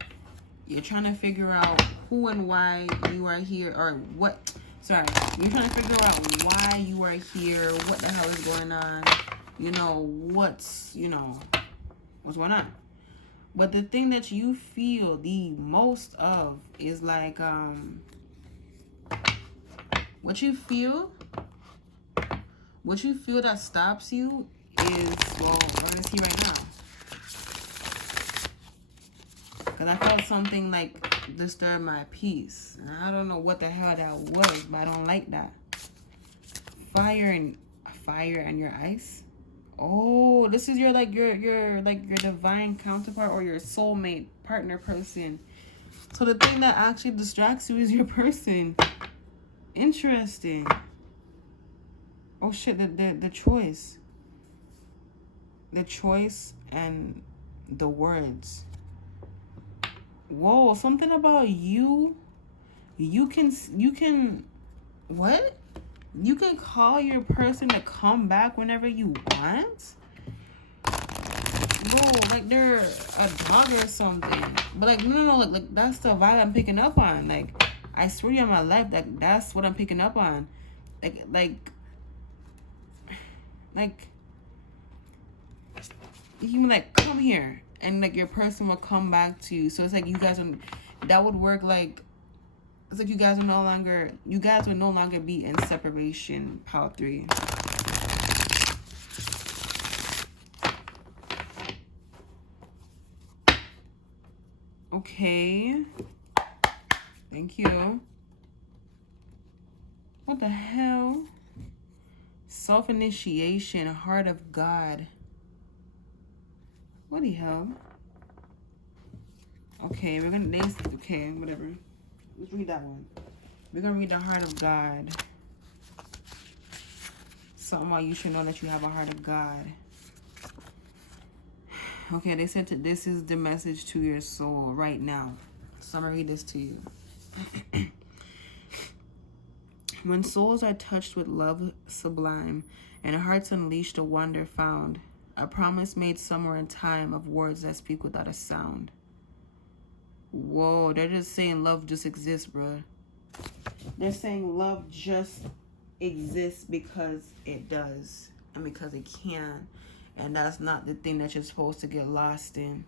you're trying to figure out who and why you are here, or what. Sorry. You're trying to figure out why you are here, what the hell is going on. What's going on. But the thing that you feel the most of is like, what you feel that stops you is, well, we're going to see right now. Because I felt something like disturb my peace. And I don't know what the hell that was, but I don't like that. Fire and your ice. Oh, this is your divine counterpart or your soulmate partner person. So the thing that actually distracts you is your person. Interesting. Oh shit, the choice. The choice and the words. Whoa, something about you. You can what? You can call your person to come back whenever you want? Whoa, like they're a dog or something. But like, no, like that's the vibe I'm picking up on. Like, I swear to you on my life, that's what I'm picking up on. Like, you can like, come here. And like your person will come back to you. So it's like you guys are, that would work like, it's like you guys would no longer be in separation, pile 3. Okay. Thank you. What the hell? Self-initiation, heart of God. What the hell? Okay, okay, whatever. Let's read that one. We're going to read the heart of God. Something why you should know that you have a heart of God. Okay, they said this is the message to your soul right now. So I'm going to read this to you. When souls are touched with love sublime and hearts unleashed a wonder found, a promise made somewhere in time of words that speak without a sound. Whoa, they're just saying love just exists, bruh. They're saying love just exists because it does and because it can. And that's not the thing that you're supposed to get lost in.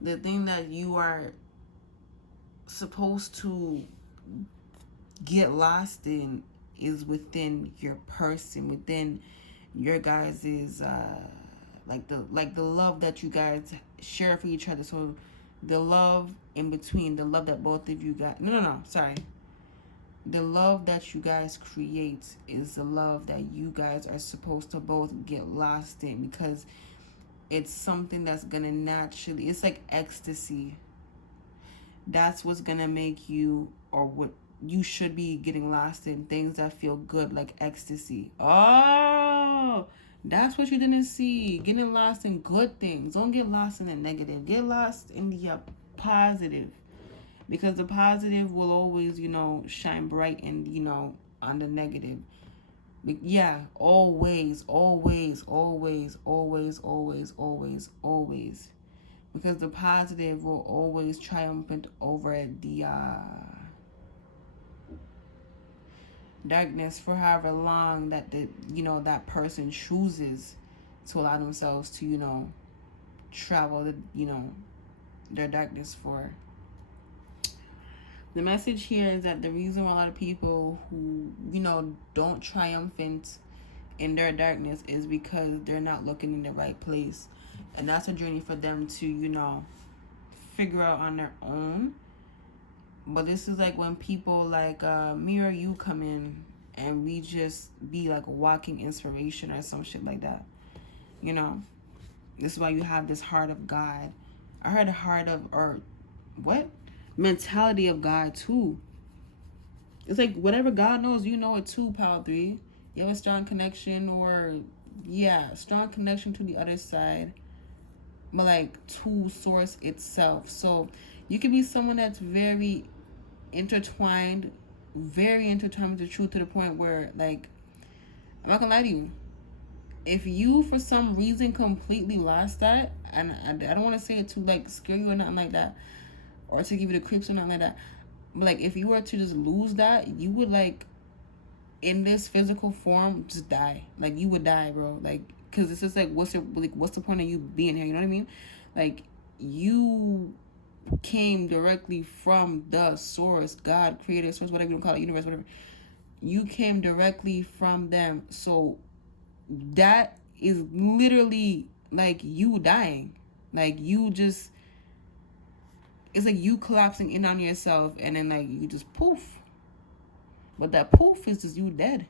The thing that you are supposed to get lost in is within your person, within your guys's like the love that you guys share for each other. So the love in between, the love that both of you got. No, sorry. The love that you guys create is the love that you guys are supposed to both get lost in, because it's something that's gonna naturally, it's like ecstasy. That's what's gonna make you, or what you should be getting lost in, things that feel good, like ecstasy. Oh, that's what you didn't see. Getting lost in good things. Don't get lost in the negative. Get lost in the positive, because the positive will always, shine bright and, on the negative. Yeah, always, always, always, always, always, always, always. Because the positive will always triumphant over the darkness, for however long that that person chooses to allow themselves to travel their darkness for. The message here is that the reason why a lot of people who don't triumphant in their darkness is because they're not looking in the right place, and that's a journey for them to figure out on their own. But this is like when people like me or you come in and we just be like walking inspiration or some shit like that. This is why you have this heart of God. I heard a heart of, or what? Mentality of God too. It's like whatever God knows, you know it too, Power 3. You have a strong connection, or strong connection to the other side, but like to source itself. So you can be someone that's very intertwined with the truth, to the point where, like, I'm not gonna lie to you, if you for some reason completely lost that, and I don't want to say it to like scare you or nothing like that, or to give you the creeps or nothing like that, but like if you were to just lose that, you would, like, in this physical form, just die. Like, you would die, bro. Like, because it's just like, what's the point of you being here? You know what I mean? Like, you came directly from the source, God, creator, source, whatever you want to call it, universe, whatever. You came directly from them. So that is literally like you dying. Like, you just, it's like you collapsing in on yourself, and then like you just poof. But that poof is just you dead,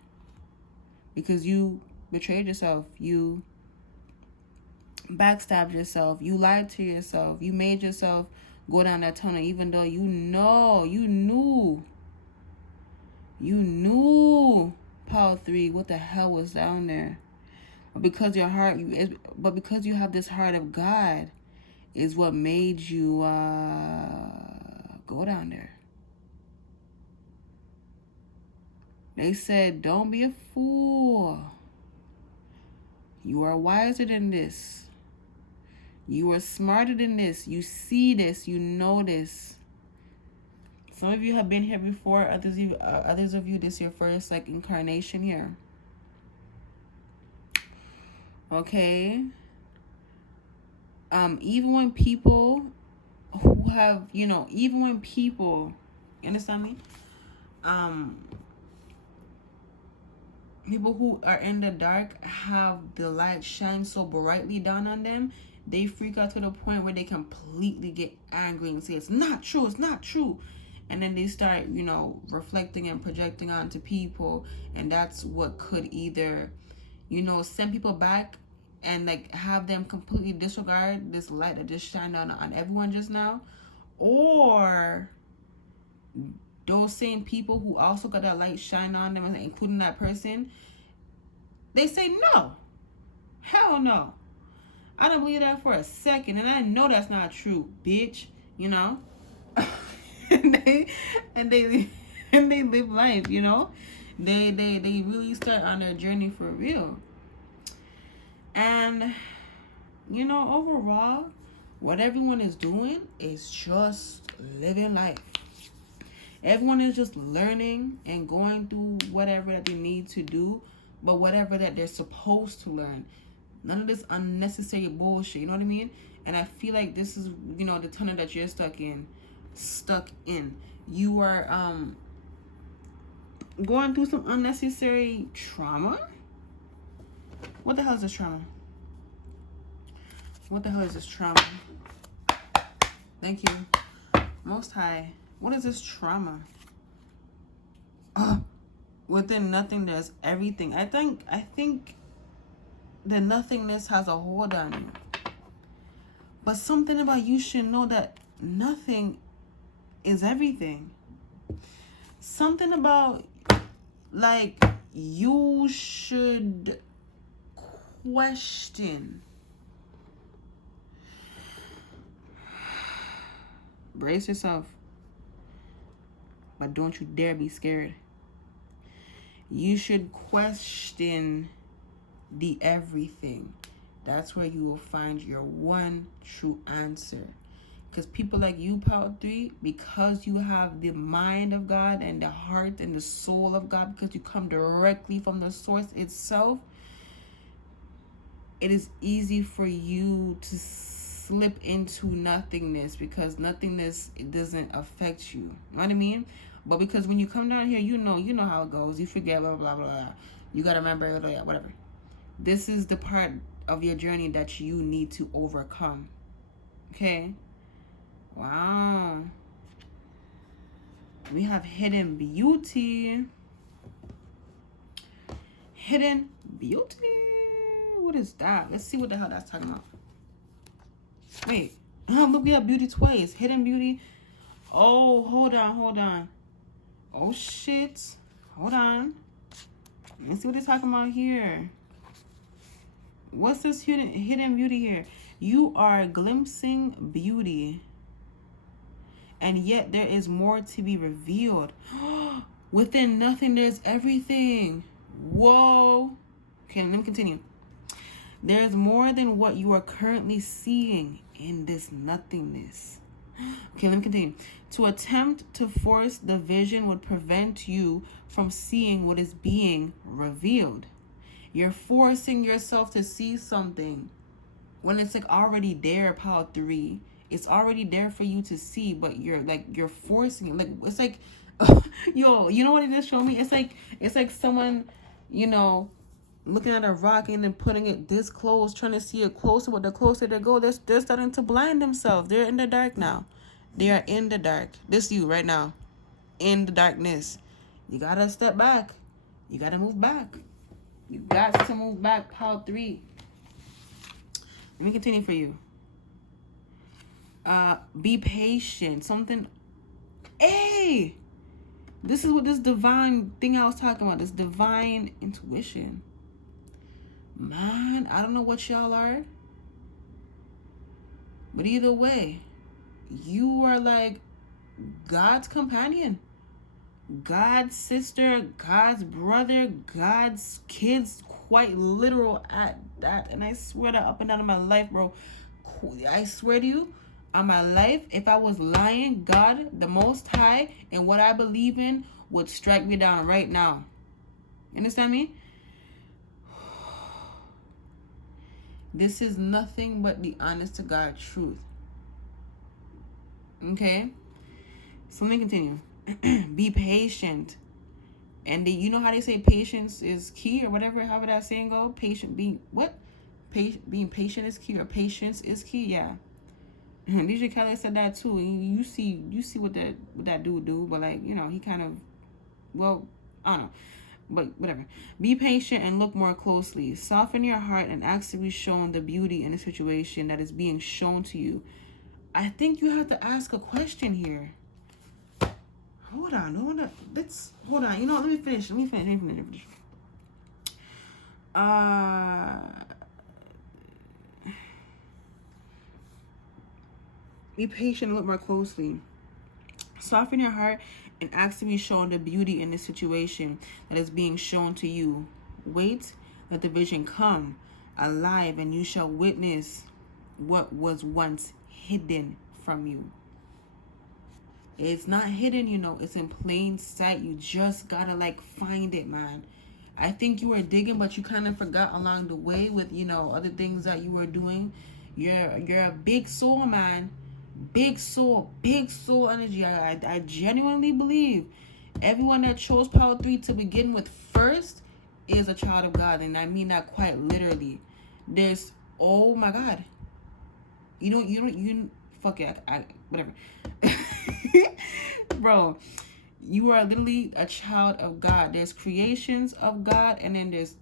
because you betrayed yourself, you backstabbed yourself, you lied to yourself, you made yourself go down that tunnel, even though you knew, Power 3, what the hell was down there. But because you have this heart of God, is what made you go down there. They said, don't be a fool. You are wiser than this. You are smarter than this. You see this. You know this. Some of you have been here before. Others of you, this is your first like incarnation here. Okay. Even when people who have, you understand me? People who are in the dark have the light shine so brightly down on them, they freak out to the point where they completely get angry and say, it's not true. And then they start, reflecting and projecting onto people. And that's what could either, send people back and like have them completely disregard this light that just shined on everyone just now. Or those same people who also got that light shine on them, including that person, they say, no, hell no, I don't believe that for a second, and I know that's not true, bitch. and they live life. They really start on their journey for real. And overall, what everyone is doing is just living life. Everyone is just learning and going through whatever that they need to do, but whatever that they're supposed to learn. None of this unnecessary bullshit, you know what I mean? And I feel like this is, the tunnel that you're stuck in. You are going through some unnecessary trauma. What the hell is this trauma? What the hell is this trauma? Thank you. Most High. What is this trauma? Within nothing, there's everything. I think the nothingness has a hold on you. But something about you should know that nothing is everything. Something about, like, you should question. Brace yourself. But don't you dare be scared. You should question the everything. That's where you will find your one true answer. Because people like you, Power 3, because you have the mind of God and the heart and the soul of God, because you come directly from the source itself, it is easy for you to slip into nothingness, because nothingness, it doesn't affect you. You know what I mean? But because when you come down here, you know how it goes. You forget, blah, blah, blah, blah. You got to remember, whatever. This is the part of your journey that you need to overcome. Okay? Wow. We have hidden beauty. Hidden beauty. What is that? Let's see what the hell that's talking about. Wait. Look, we have beauty twice. Hidden beauty. Oh, hold on. Oh, shit. Hold on. Let's see what they're talking about here. What's this hidden beauty here? You are glimpsing beauty, and yet there is more to be revealed. Within nothing, there's everything. Whoa. Okay, let me continue. There's more than what you are currently seeing in this nothingness. Okay, let me continue. To attempt to force the vision would prevent you from seeing what is being revealed. You're forcing yourself to see something when it's like already there, Power 3. It's already there for you to see, but you're forcing it. Like, it's like, yo, you know what it just showed me? It's like someone, looking at a rock and then putting it this close, trying to see it closer. But the closer they go, they're starting to blind themselves. They're in the dark now. They are in the dark. This you right now, in the darkness. You gotta step back. You gotta move back. You got to move back, Power 3. Let me continue for you. Be patient. Something. Hey! This is what this divine thing I was talking about. This divine intuition. Man, I don't know what y'all are. But either way, you are like God's companion. God's sister, God's brother, God's kids, quite literal at that. And I swear that up and down in my life, bro, I swear to you, on my life, if I was lying, God, the Most High, and what I believe in would strike me down right now. You understand me? This is nothing but the honest to God truth. Okay? So let me continue. Be patient. And you know how they say patience is key, or whatever, however that saying go? Being patient is key, or patience is key, yeah. DJ Khaled said that too. You see what that dude do, but like, he kind of, well, I don't know. But whatever. Be patient and look more closely. Soften your heart and ask to be shown the beauty in the situation that is being shown to you. I think you have to ask a question here. Hold on. Let's hold on. Let me finish. Be patient and look more closely. Soften your heart and ask to be shown the beauty in the situation that is being shown to you. Wait, let the vision come alive, and you shall witness what was once hidden from you. It's not hidden, you know. It's in plain sight. You just gotta like find it, man. I think you were digging, but you kind of forgot along the way with, you know, other things that you were doing. You're a big soul, man. Big soul energy. I genuinely believe everyone that chose Power 3 to begin with first is a child of God, and I mean that quite literally. There's, oh my God, you fuck it, whatever. Bro, you are literally a child of God. There's creations of God, and then there's,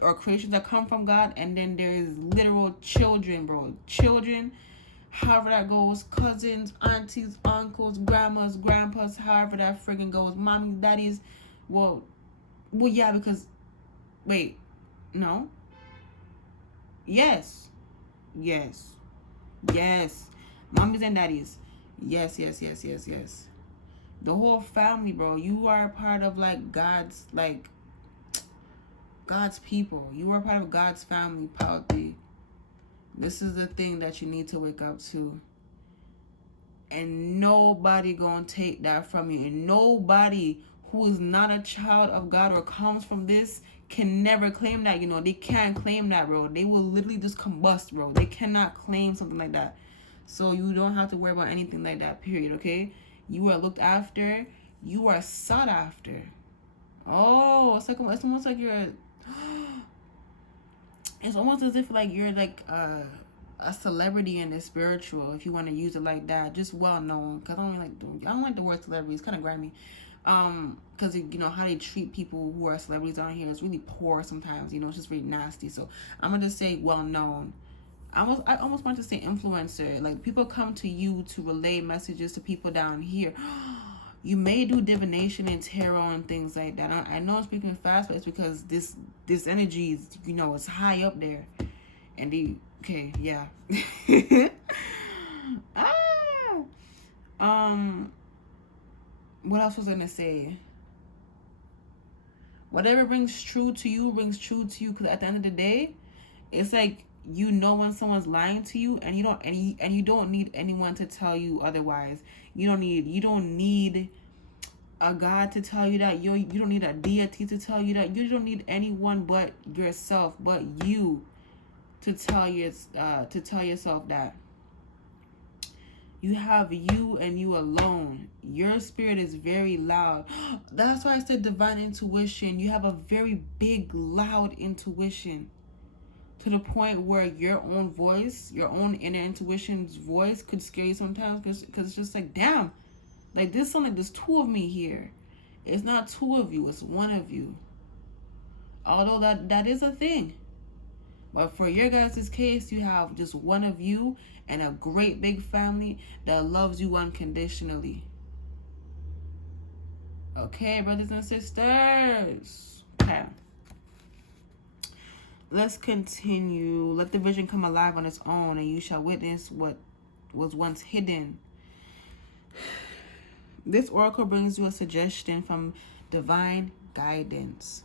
or creations that come from God, and then there's literal children, bro. Children, however that goes, cousins, aunties, uncles, grandmas, grandpas, however that friggin' goes, mommy, daddies. Well, yeah, because, wait, no, yes, yes, yes, mommies and daddies, yes. The whole family, bro. You are a part of like God's people. You are part of God's family, Power 3. This is the thing that you need to wake up to. And nobody gonna take that from you. And nobody who is not a child of God or comes from this can never claim that. You know, they can't claim that, bro. They will literally just combust, bro. They cannot claim something like that. So you don't have to worry about anything like that, period, okay? You are looked after. You are sought after. Oh, it's almost like you're it's almost as if like you're like a celebrity in the spiritual, if you want to use it like that, just well known. Because I don't like the word celebrity. It's kind of grimy. Because you know how they treat people who are celebrities on here, it's really poor sometimes. You know, it's just really nasty. So I'm gonna just say well known. I almost want to say influencer. Like, people come to you to relay messages to people down here. You may do divination and tarot and things like that. I know I'm speaking fast, but it's because this energy is, you know, it's high up there. And okay, yeah. What else was I gonna say? Whatever rings true to you rings true to you, because at the end of the day, it's like, you know, when someone's lying to you, and you don't need anyone to tell you otherwise. You don't need a God to tell you that. You don't need a deity to tell you that. You don't need anyone but yourself, but you, to tell yourself that. You have you and you alone. Your spirit is very loud. That's why I said divine intuition. You have a very big, loud intuition, to the point where your own voice, your own inner intuition's voice could scare you sometimes, because it's just like, damn, like, this sounds like there's two of me here. It's not two of you, it's one of you. Although that is a thing. But for your guys' case, you have just one of you and a great big family that loves you unconditionally. Okay, brothers and sisters. Okay. Let's continue. Let the vision come alive on its own, and you shall witness what was once hidden. This oracle brings you a suggestion from divine guidance.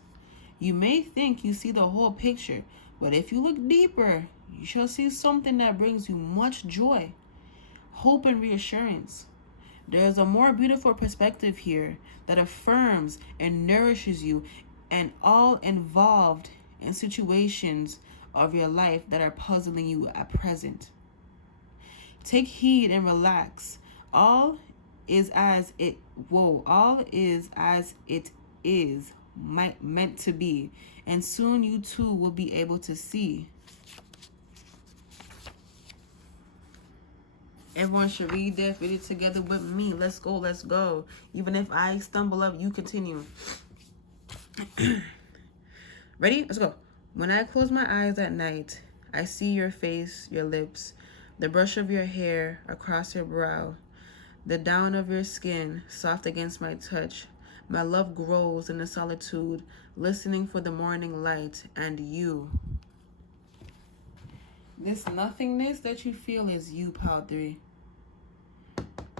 You may think you see the whole picture, but if you look deeper, you shall see something that brings you much joy, hope, and reassurance. There is a more beautiful perspective here that affirms and nourishes you and all involved in situations of your life that are puzzling you at present. Take heed and relax. All is as it is meant to be, and soon you too will be able to see. Everyone should read this. Read it together with me. Let's go. Even if I stumble up, you continue. Ready? Let's go. When I close my eyes at night, I see your face, your lips, the brush of your hair across your brow, the down of your skin soft against my touch. My love grows in the solitude, listening for the morning light and you. This nothingness that you feel is you, Power 3.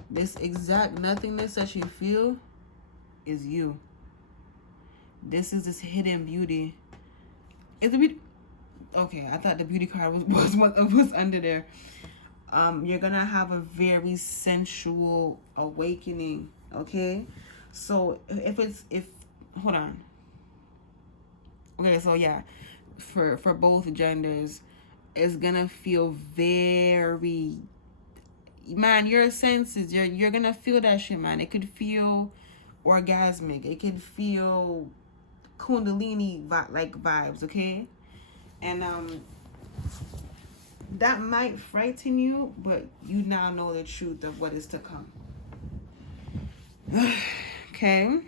This exact nothingness that you feel is you. This is this hidden beauty. Is the beauty? Okay, I thought the beauty card was under there. You're gonna have a very sensual awakening. Okay, so if hold on. Okay, so yeah, for both genders, it's gonna feel very, man, your senses, you're gonna feel that shit, man. It could feel orgasmic. It could feel kundalini like vibes, okay? And that might frighten you, but you now know the truth of what is to come. Okay.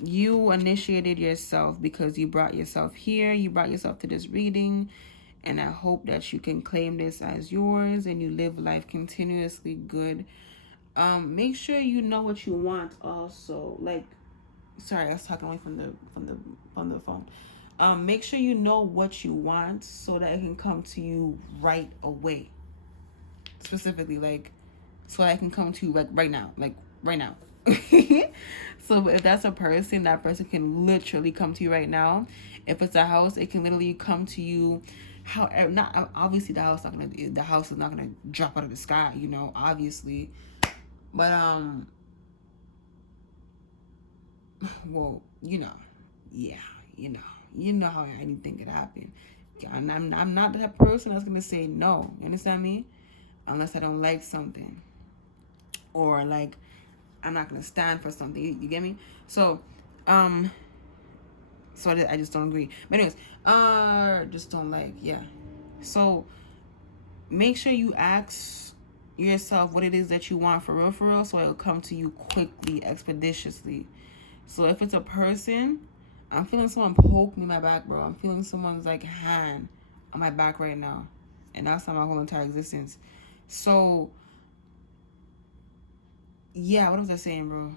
You initiated yourself because you brought yourself here. You brought yourself to this reading, and I hope that you can claim this as yours and you live life continuously good. Make sure you know what you want also. Like, sorry, I was talking away from the phone. Make sure you know what you want so that it can come to you right away. Specifically, like, so that I can come to you like right now. Like right now. So if that's a person, that person can literally come to you right now. If it's a house, it can literally come to you. However, not obviously the house is not gonna drop out of the sky, you know, obviously. But well, you know, yeah, you know how anything could happen. I'm not that person that's gonna say no. You understand me? Unless I don't like something, or like I'm not gonna stand for something. You get me? So, so I just don't agree. But anyways, just don't like, yeah. So make sure you ask yourself what it is that you want for real, so it'll come to you quickly, expeditiously. So if it's a person, I'm feeling someone poke me in my back, bro. I'm feeling someone's like hand on my back right now, and that's not my whole entire existence. So yeah, what was I saying, bro?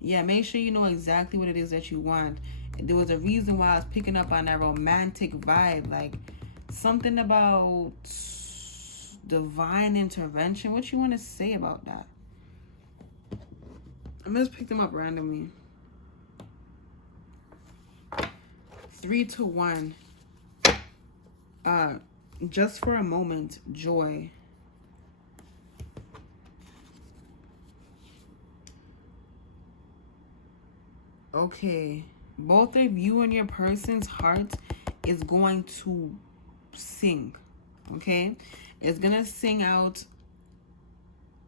Yeah, make sure you know exactly what it is that you want. There was a reason why I was picking up on that romantic vibe, like something about divine intervention. What you want to say about that? I just picked them up randomly. 3 to 1. Just for a moment, joy. Okay, both of you and your person's heart is going to sing. Okay, it's gonna sing out.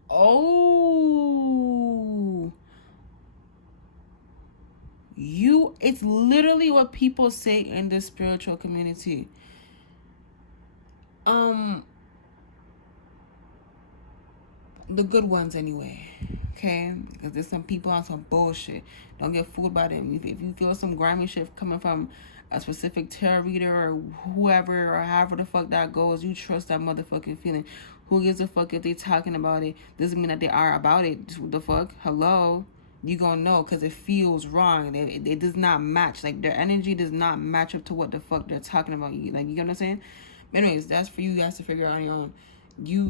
Oh, it's literally what people say in the spiritual community. The good ones anyway. Okay, because there's some people on some bullshit. Don't get fooled by them. If you feel some grimy shit coming from a specific tarot reader or whoever or however the fuck that goes, you trust that motherfucking feeling. Who gives a fuck if they talking about it? Doesn't mean that they are about it. The fuck? Hello? You gonna know because it feels wrong. It does not match. Like, their energy does not match up to what the fuck they're talking about. You know what I'm saying? But anyways, that's for you guys to figure out on your own. You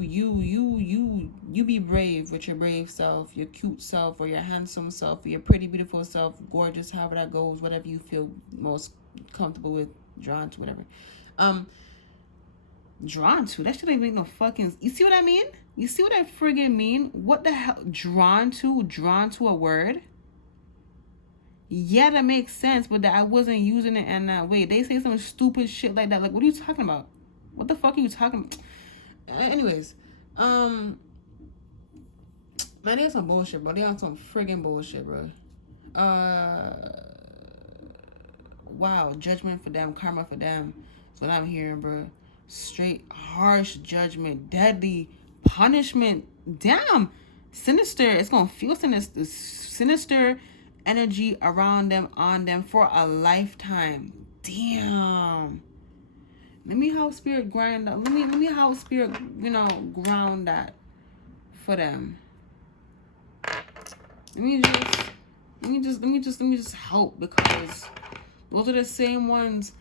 be brave with your brave self, your cute self, or your handsome self, or your pretty beautiful self, gorgeous, however that goes, whatever you feel most comfortable with, drawn to, whatever. Drawn to, that shit ain't make no fucking, you see what I mean? You see what I friggin' mean? What the hell? Drawn to a word? Yeah, that makes sense, but that I wasn't using it in that way. They say some stupid shit like that. Like, what are you talking about? What the fuck are you talking about? Anyways, man, they on some bullshit, bro. They on some friggin' bullshit, bro. Wow, judgment for them, karma for them. That's what I'm hearing, bro. Straight harsh judgment, deadly punishment. Damn, sinister. It's gonna feel sinister energy around them, on them for a lifetime. Damn. Let me how spirit grind that. Let me how spirit, ground that for them. Let me just help, because those are the same ones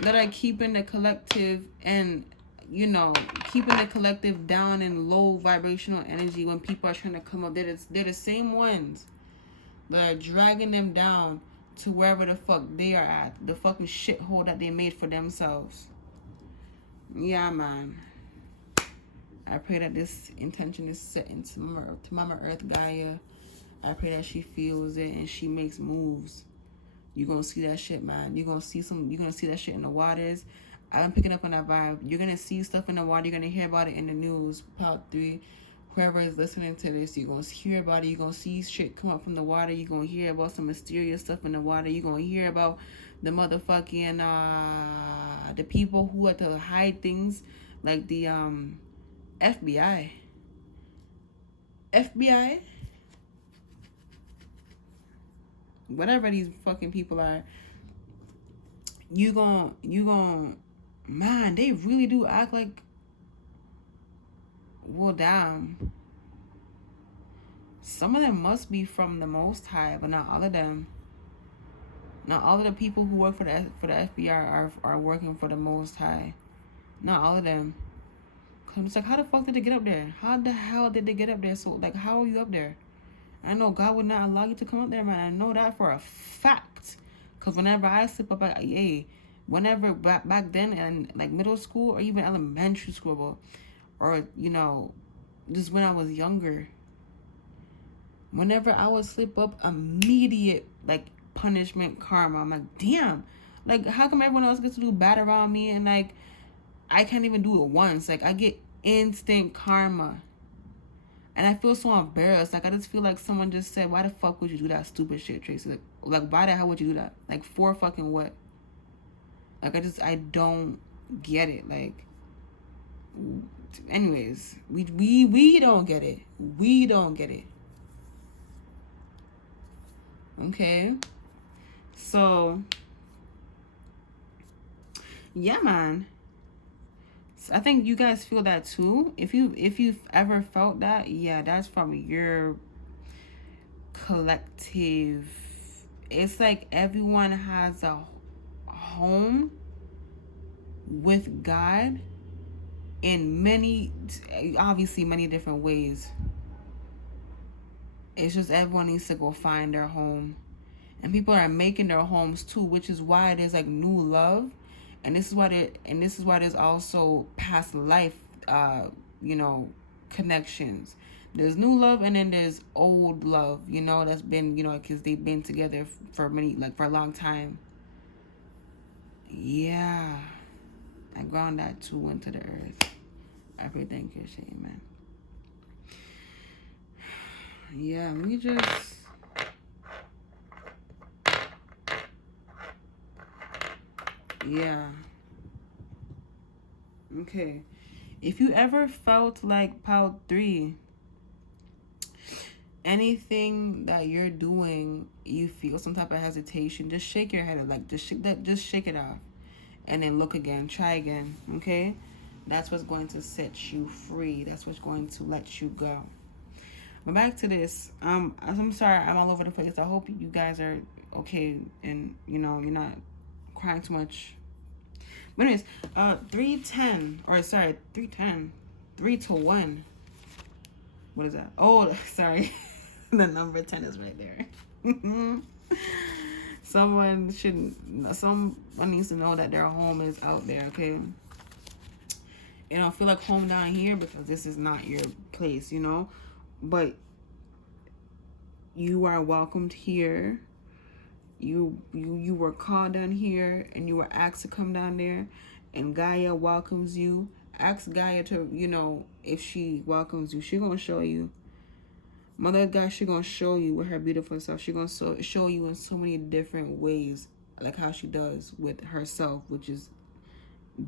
that I keep in the collective, and keeping the collective down in low vibrational energy when people are trying to come up. They're the same ones that are dragging them down to wherever the fuck they are at, the fucking shithole that they made for themselves. Yeah, man. I pray that this intention is set into Mama Earth Gaia. I pray that she feels it and she makes moves. You're gonna see that shit, man. You're gonna see that shit in the waters. I've been picking up on that vibe. You're gonna see stuff in the water. You're gonna hear about it in the news. Part 3. Whoever is listening to this, you're gonna hear about it. You're gonna see shit come up from the water. You're gonna hear about some mysterious stuff in the water. You're gonna hear about the motherfucking the people who had to hide things, like the FBI. FBI? Whatever these fucking people are. You gon' man, they really do act like, well, damn. Some of them must be from the Most High, but not all of them. Not all of the people who work for the FBI are working for the Most High. Not all of them. Cause it's like, how the fuck did they get up there? How the hell did they get up there? So, like, how are you up there? I know God would not allow you to come up there, man. I know that for a fact. Cause whenever I slip up, whenever back then in like middle school or even elementary school, or just when I was younger, whenever I would slip up, immediate like punishment, karma. I'm like, damn, like how come everyone else gets to do bad around me and like I can't even do it once? Like I get instant karma. And I feel so embarrassed. Like, I just feel like someone just said, why the fuck would you do that stupid shit, Tracy? Like why the hell would you do that? Like, for fucking what? Like, I don't get it. Like, anyways, we don't get it. We don't get it. Okay? So, yeah, man. I think you guys feel that too. If you've ever felt that, yeah, that's from your collective. It's like everyone has a home with God in many different ways. It's just everyone needs to go find their home. And people are making their homes too, which is why there's like new love. And this is why there's also past life connections. There's new love and then there's old love, that's been, because they've been together for a long time. Yeah. I ground that too into the earth. I pray, thank you, amen. Yeah, we just yeah. Okay. If you ever felt like part 3, anything that you're doing, you feel some type of hesitation, just shake your head, like just shake it off, and then look again, try again. Okay, that's what's going to set you free. That's what's going to let you go. But back to this. I'm sorry, I'm all over the place. I hope you guys are okay, and you're not crying too much. But anyways, 3 to 1. What is that? Oh, sorry. The number 10 is right there. Someone needs to know that their home is out there, okay? Feel like home down here because this is not your place, but you are welcomed here. You were called down here and you were asked to come down there, and Gaia welcomes you. Ask Gaia to, if she welcomes you, she gonna show you. Mother God, she gonna show you with her beautiful self. She gonna show you in so many different ways, like how she does with herself, which is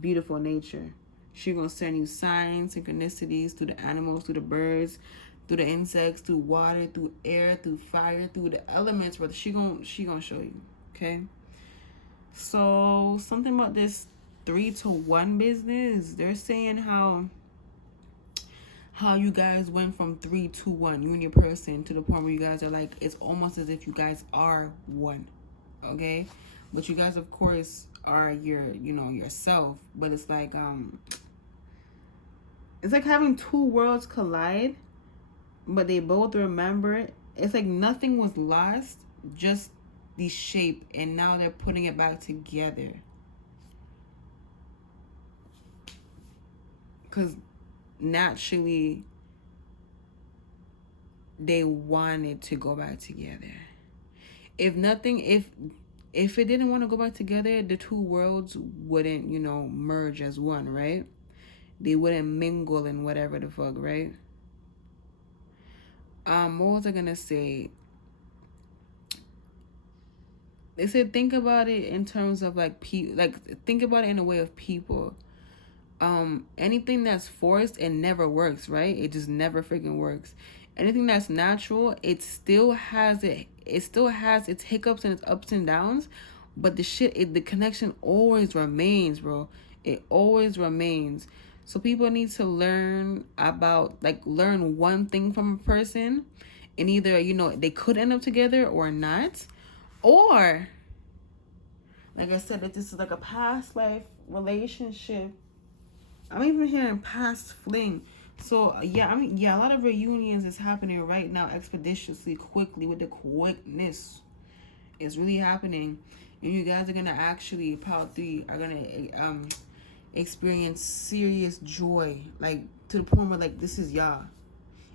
beautiful nature. She gonna send you signs, synchronicities through the animals, through the birds, through the insects, through water, through air, through fire, through the elements, brother. She gonna show you. Okay. So something about this 3 to 1 business. They're saying how you guys went from 3 to 1, you and your person, to the point where you guys are like, it's almost as if you guys are one. Okay. But you guys, of course, are yourself. But it's like having 2 worlds collide, but they both remember it. It's like nothing was lost, just the shape, and now they're putting it back together. because naturally they wanted to go back together. If nothing, if it didn't want to go back together, the two worlds wouldn't, you know, merge as one, right? They wouldn't mingle and whatever the fuck, right? What was I gonna say? They said think about it in terms of like think about it in a way of people. Anything that's forced, it never works, right? It just never freaking works. Anything that's natural, it still has its hiccups and its ups and downs, but the connection always remains, bro. It always remains. So people need to learn about, like, learn one thing from a person, and either, you know, they could end up together or not, or like I said, that this is like a past life relationship. I'm even hearing past fling. So yeah, I mean, yeah, a lot of reunions is happening right now, expeditiously, quickly, with the quickness. It's really happening, and you guys are gonna actually, part 3, are gonna experience serious joy, like to the point where, like, this is y'all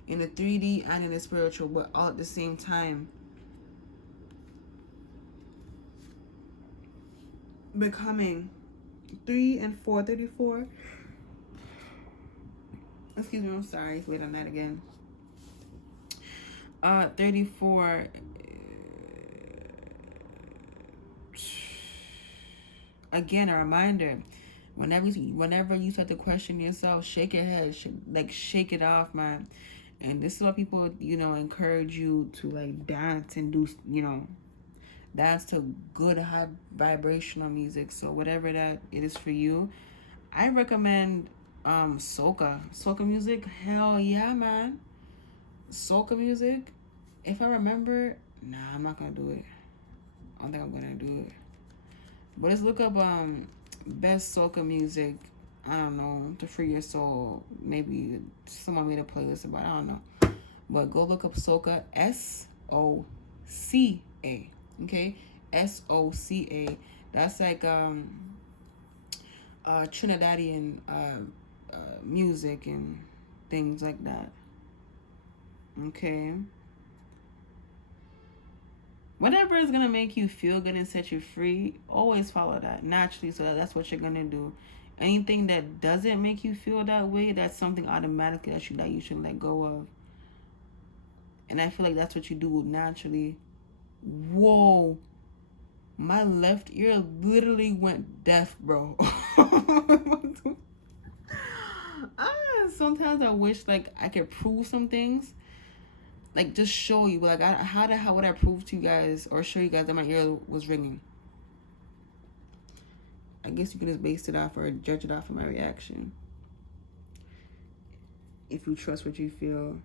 in the 3D and in the spiritual, but all at the same time. Becoming 3 and 4, 34. Excuse me, I'm sorry. Wait on that again. 34. Again, a reminder. Whenever you start to question yourself, shake your head, shake it off, man. And this is why people, you know, encourage you to, like, dance and do, you know, dance to good high vibrational music. So whatever that it is for you, I recommend soca music. Hell yeah, man. Soca music. If I remember, nah, I'm not gonna do it. I don't think I'm gonna do it. But let's look up best soca music. I don't know, to free your soul. Maybe someone made a playlist about it. I don't know. But go look up soca. SOCA. Okay, SOCA. That's like Trinidadian music and things like that. Okay. Whatever is gonna make you feel good and set you free, always follow that naturally. So that's what you're gonna do. Anything that doesn't make you feel that way, that's something automatically that you should let go of. And I feel like that's what you do naturally. Whoa. My left ear literally went deaf, bro. Sometimes I wish, like, I could prove some things. Like, just show you. Like, how the hell would I prove to you guys or show you guys that my ear was ringing? I guess you can just base it off or judge it off of my reaction. If you trust what you feel,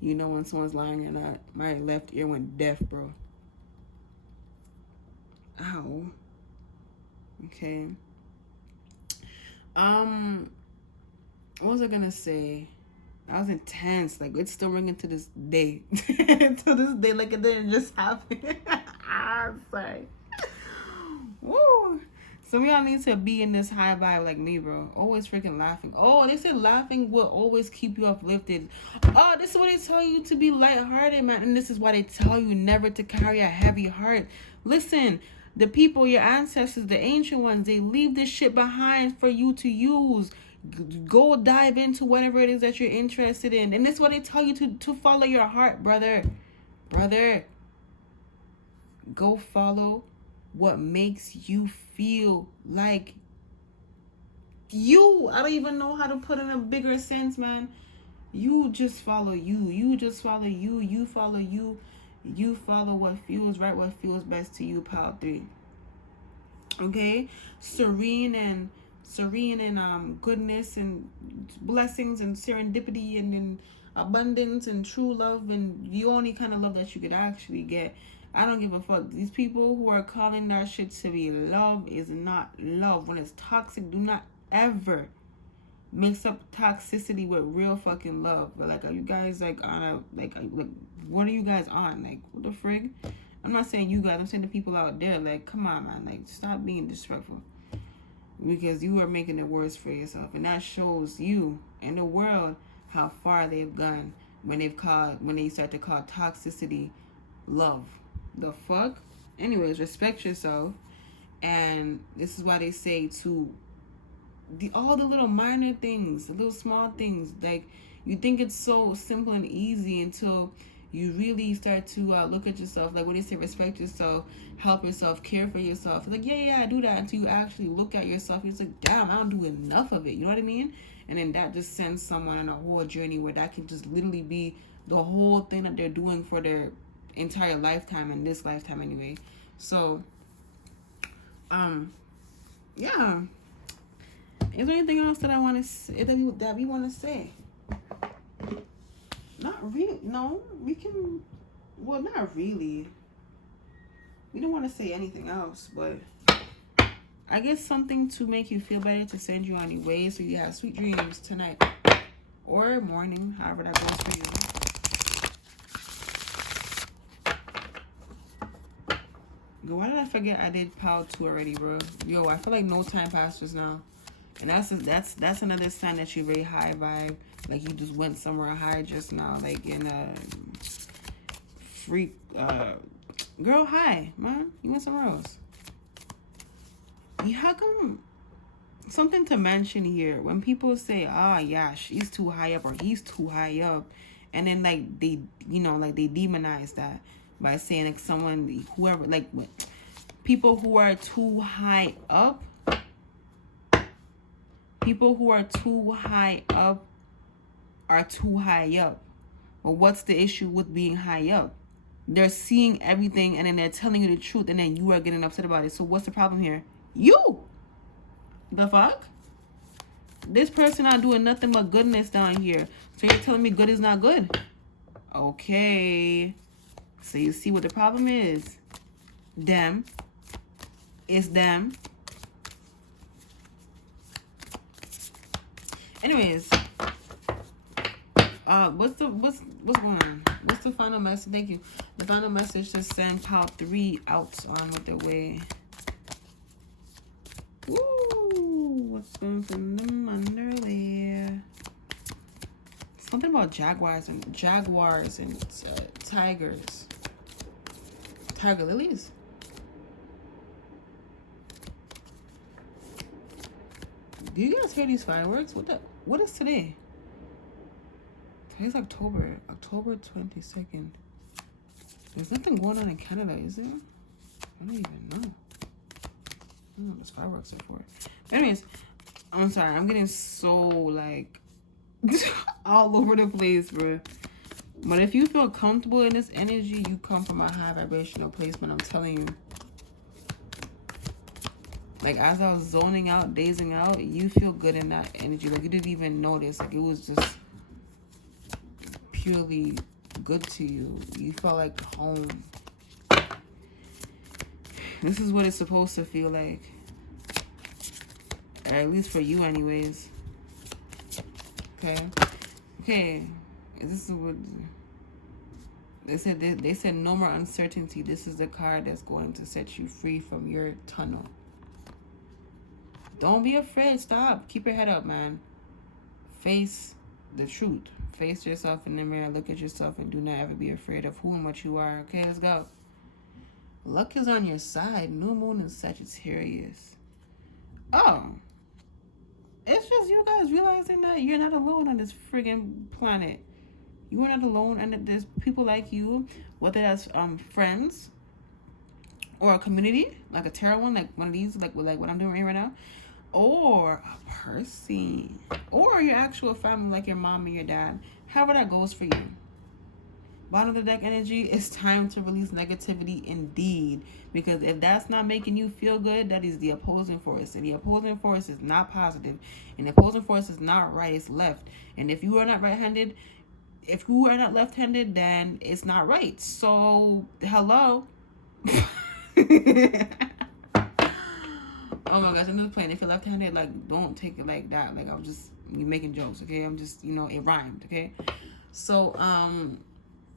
you know when someone's lying or not. My left ear went deaf, bro. Ow. Okay. What was I gonna say? I was intense. Like, it's still ringing to this day. To this day, like it didn't just happen. Sorry. Woo. Some of y'all need to be in this high vibe like me, bro. Always freaking laughing. Oh, they said laughing will always keep you uplifted. Oh, this is what they tell you, to be lighthearted, man. And this is why they tell you never to carry a heavy heart. Listen, the people, your ancestors, the ancient ones, they leave this shit behind for you to use. Go dive into whatever it is that you're interested in. And this is what they tell you to follow your heart, brother. Go follow what makes you feel like you. I don't even know how to put in a bigger sense, man. You just follow you. You just follow you. You follow you. You follow what feels right, what feels best to you, pal 3. Okay? Serene and goodness and blessings and serendipity and abundance and true love and the only kind of love that you could actually get. I don't give a fuck. These people who are calling that shit to be love is not love. When it's toxic, do not ever mix up toxicity with real fucking love. But, like, are you guys, like, on a, like what are you guys on? Like, what the frig? I'm not saying you guys. I'm saying the people out there. Like, come on, man. Like, stop being disrespectful. because you are making it worse for yourself, and that shows you and the world how far they've gone when they start to call toxicity love. The fuck. Anyways, respect yourself, and this is why they say to all the little minor things, the little small things, like you think it's so simple and easy until you really start to look at yourself. Like when they say respect yourself, help yourself, care for yourself, it's like yeah, I do that, until you actually look at yourself and it's like, damn, I don't do enough of it. You know what I mean? And then that just sends someone on a whole journey where that can just literally be the whole thing that they're doing for their entire lifetime, and this lifetime anyway. So yeah, is there anything else that I want to say, that we want to say? Not really. No, we can. Well, not really. We don't want to say anything else, but I guess something to make you feel better, to send you on your way, so you have sweet dreams tonight or morning, however that goes for you. Why did I forget I did POW 2 already, bro? Yo, I feel like no time passed just now. And that's another sign that you're very high vibe. Like you just went somewhere high just now, like in a freak girl, hi, man. You went somewhere else. How come, something to mention here, when people say, yeah, she's too high up or he's too high up, and then like they, like they demonize that by saying like someone, whoever, like what, people who are too high up, are too high up. Well, what's the issue with being high up? They're seeing everything and then they're telling you the truth, and then you are getting upset about it. So what's the problem here? You. The fuck? This person not doing nothing but goodness down here. So you're telling me good is not good? Okay. So you see what the problem is? Them. It's them. Anyways, what's going on? What's the final message? Thank you. The final message to send POW 3 out on with their way. Ooh, what's going from them under there? Something about jaguars and tigers. Tiger lilies. Do you guys hear these fireworks? What is today? Today's October 22nd. There's nothing going on in Canada, is there? I don't even know. I don't know what those fireworks are for. Anyways, I'm sorry. I'm getting so, like, all over the place, bro. But if you feel comfortable in this energy, you come from a high vibrational placement. I'm telling you. Like, as I was zoning out, dazing out, you feel good in that energy. Like, you didn't even notice. Like, it was just purely good to you. You felt like home. This is what it's supposed to feel like. Or at least for you anyways. Okay. This is what they said no more uncertainty. This is the card that's going to set you free from your tunnel. Don't be afraid. Stop. Keep your head up, man. Face the truth. Face yourself in the mirror. Look at yourself and do not ever be afraid of who and what you are. Okay, let's go. Luck is on your side. New moon in Sagittarius. Oh. It's just you guys realizing that you're not alone on this friggin' planet. You are not alone, and there's people like you, whether that's friends or a community, like a tarot one, like one of these, like what I'm doing right now, or a person, or your actual family, like your mom and your dad. However that goes for you. Bottom of the deck energy, it's time to release negativity indeed. Because if that's not making you feel good, that is the opposing force. And the opposing force is not positive. And the opposing force is not right, it's left. And if you are not right-handed, if you are not left-handed, then it's not right. So, hello. Oh my gosh, I'm just playing. If you're left-handed, like, don't take it like that. Like, you're making jokes, okay? I'm just, it rhymed, okay? So,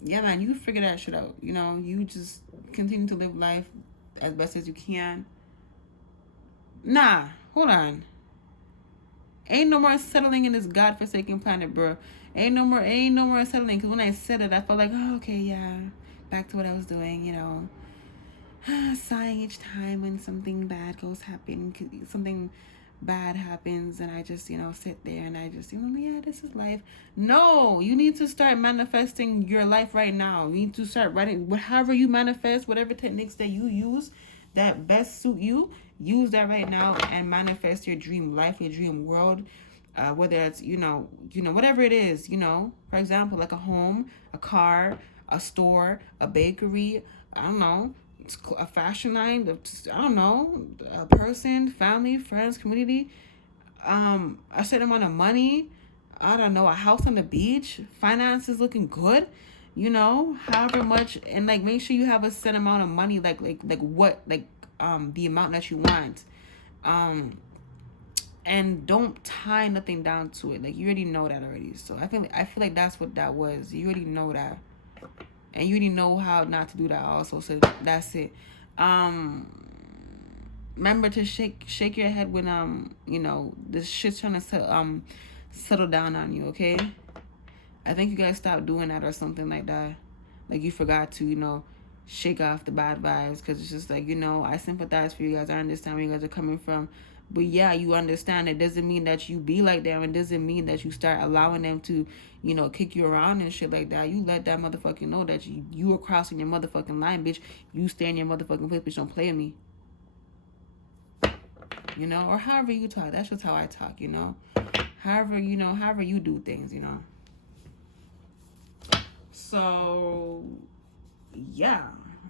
yeah, man, you figure that shit out. You just continue to live life as best as you can. Nah, hold on. Ain't no more settling in this godforsaken planet, bro. Ain't no more settling. Because when I said it, I felt like, oh, okay, yeah. Back to what I was doing, you know. Sighing each time when something bad something bad happens, and I just, you know, sit there and I just, you know, yeah, this is life. No, you need to start manifesting your life right now. You need to start writing, however you manifest, whatever techniques that you use that best suit you, use that right now and manifest your dream life, your dream world. Whether it's, you know, whatever it is, you know, for example, like a home, a car, a store, a bakery, I don't know, a fashion line, I don't know, a person, family, friends, community, a certain amount of money, I don't know, a house on the beach, finances looking good, you know, however much, and like make sure you have a set amount of money, like what, like the amount that you want, um and don't tie nothing down to it. Like you already know that already. So I feel like that's what that was. You already know that, and you already know how not to do that also. So that's it. Um, Remember to shake your head when you know this shit's trying to settle down on you. Okay. I think you guys stopped doing that or something like that. Like you forgot to, you know, shake off the bad vibes, because it's just like, you know, I sympathize for you guys. I understand where you guys are coming from. But yeah, you understand. It doesn't mean that you be like them. It doesn't mean that you start allowing them to, you know, kick you around and shit like that. You let that motherfucker know that you are crossing your motherfucking line, bitch. You stay in your motherfucking place, bitch. Don't play with me. You know, or however you talk. That's just how I talk, you know. However you do things, you know. So yeah,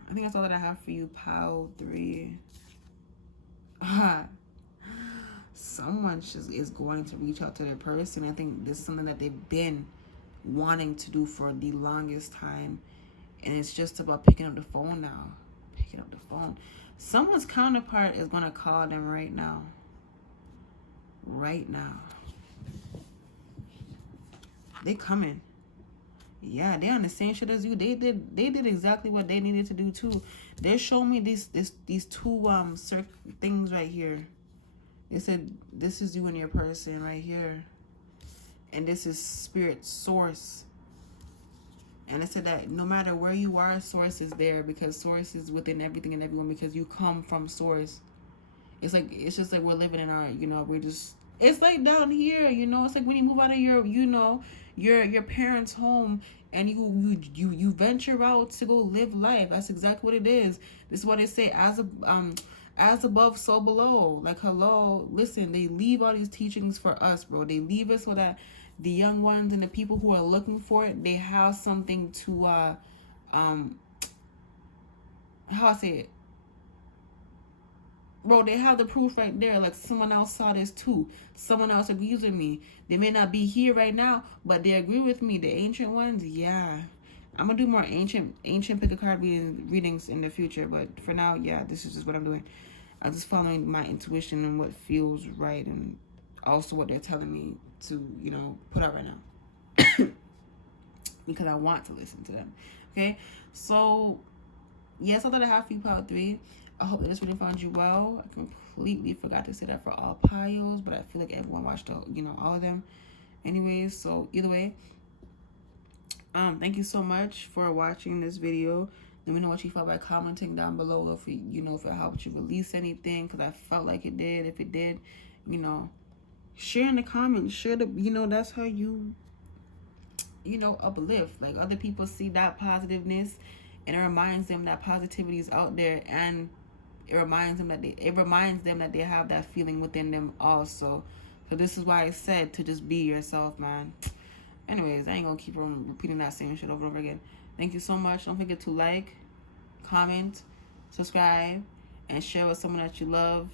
I think that's all that I have for you, pal 3. Someone just is going to reach out to their person. I think this is something that they've been wanting to do for the longest time, and it's just about picking up the phone now. Picking up the phone. Someone's counterpart is going to call them right now. Right now. They coming. Yeah, they on the same shit as you. They did exactly what they needed to do too. They showed me these two things right here. They said this is you and your person right here, and this is spirit source. And it said that no matter where you are, source is there, because source is within everything and everyone, because you come from source. It's just like we're living in our, you know, we're just, it's like down here, you know, it's like when you move out of your, you know, your parents' home, and you venture out to go live life. That's exactly what it is. This is what they say, as above, so below. Like, hello, listen, they leave all these teachings for us, bro. They leave it so that the young ones and the people who are looking for it, they have something to how I say it, bro. They have the proof right there. Like, someone else saw this too. Someone else agrees with me. They may not be here right now, but they agree with me. The ancient ones, yeah. I'm gonna do more ancient pick a card readings in the future, but for now, yeah, this is just what I'm doing. I'm just following my intuition and what feels right, and also what they're telling me to, you know, put out right now. Because I want to listen to them. Okay? So, yes, I thought I have for you, Power 3. I hope that this really found you well. I completely forgot to say that for all piles, but I feel like everyone watched, you know, all of them. Anyways, so either way, thank you so much for watching this video. Let me know what you felt by commenting down below, if you know, if it helped you release anything, because I felt like it did. If it did, you know, share in the comments. Share the, you know, that's how you know, uplift. Like, other people see that positiveness, and it reminds them that positivity is out there, and it reminds them that they have that feeling within them also. So this is why I said to just be yourself, man. Anyways, I ain't gonna keep on repeating that same shit over and over again. Thank you so much. Don't forget to like, comment, subscribe, and share with someone that you love.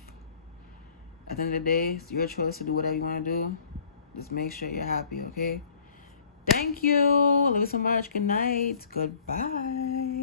At the end of the day, it's your choice to do whatever you want to do. Just make sure you're happy, okay? Thank you. Love you so much. Good night. Goodbye.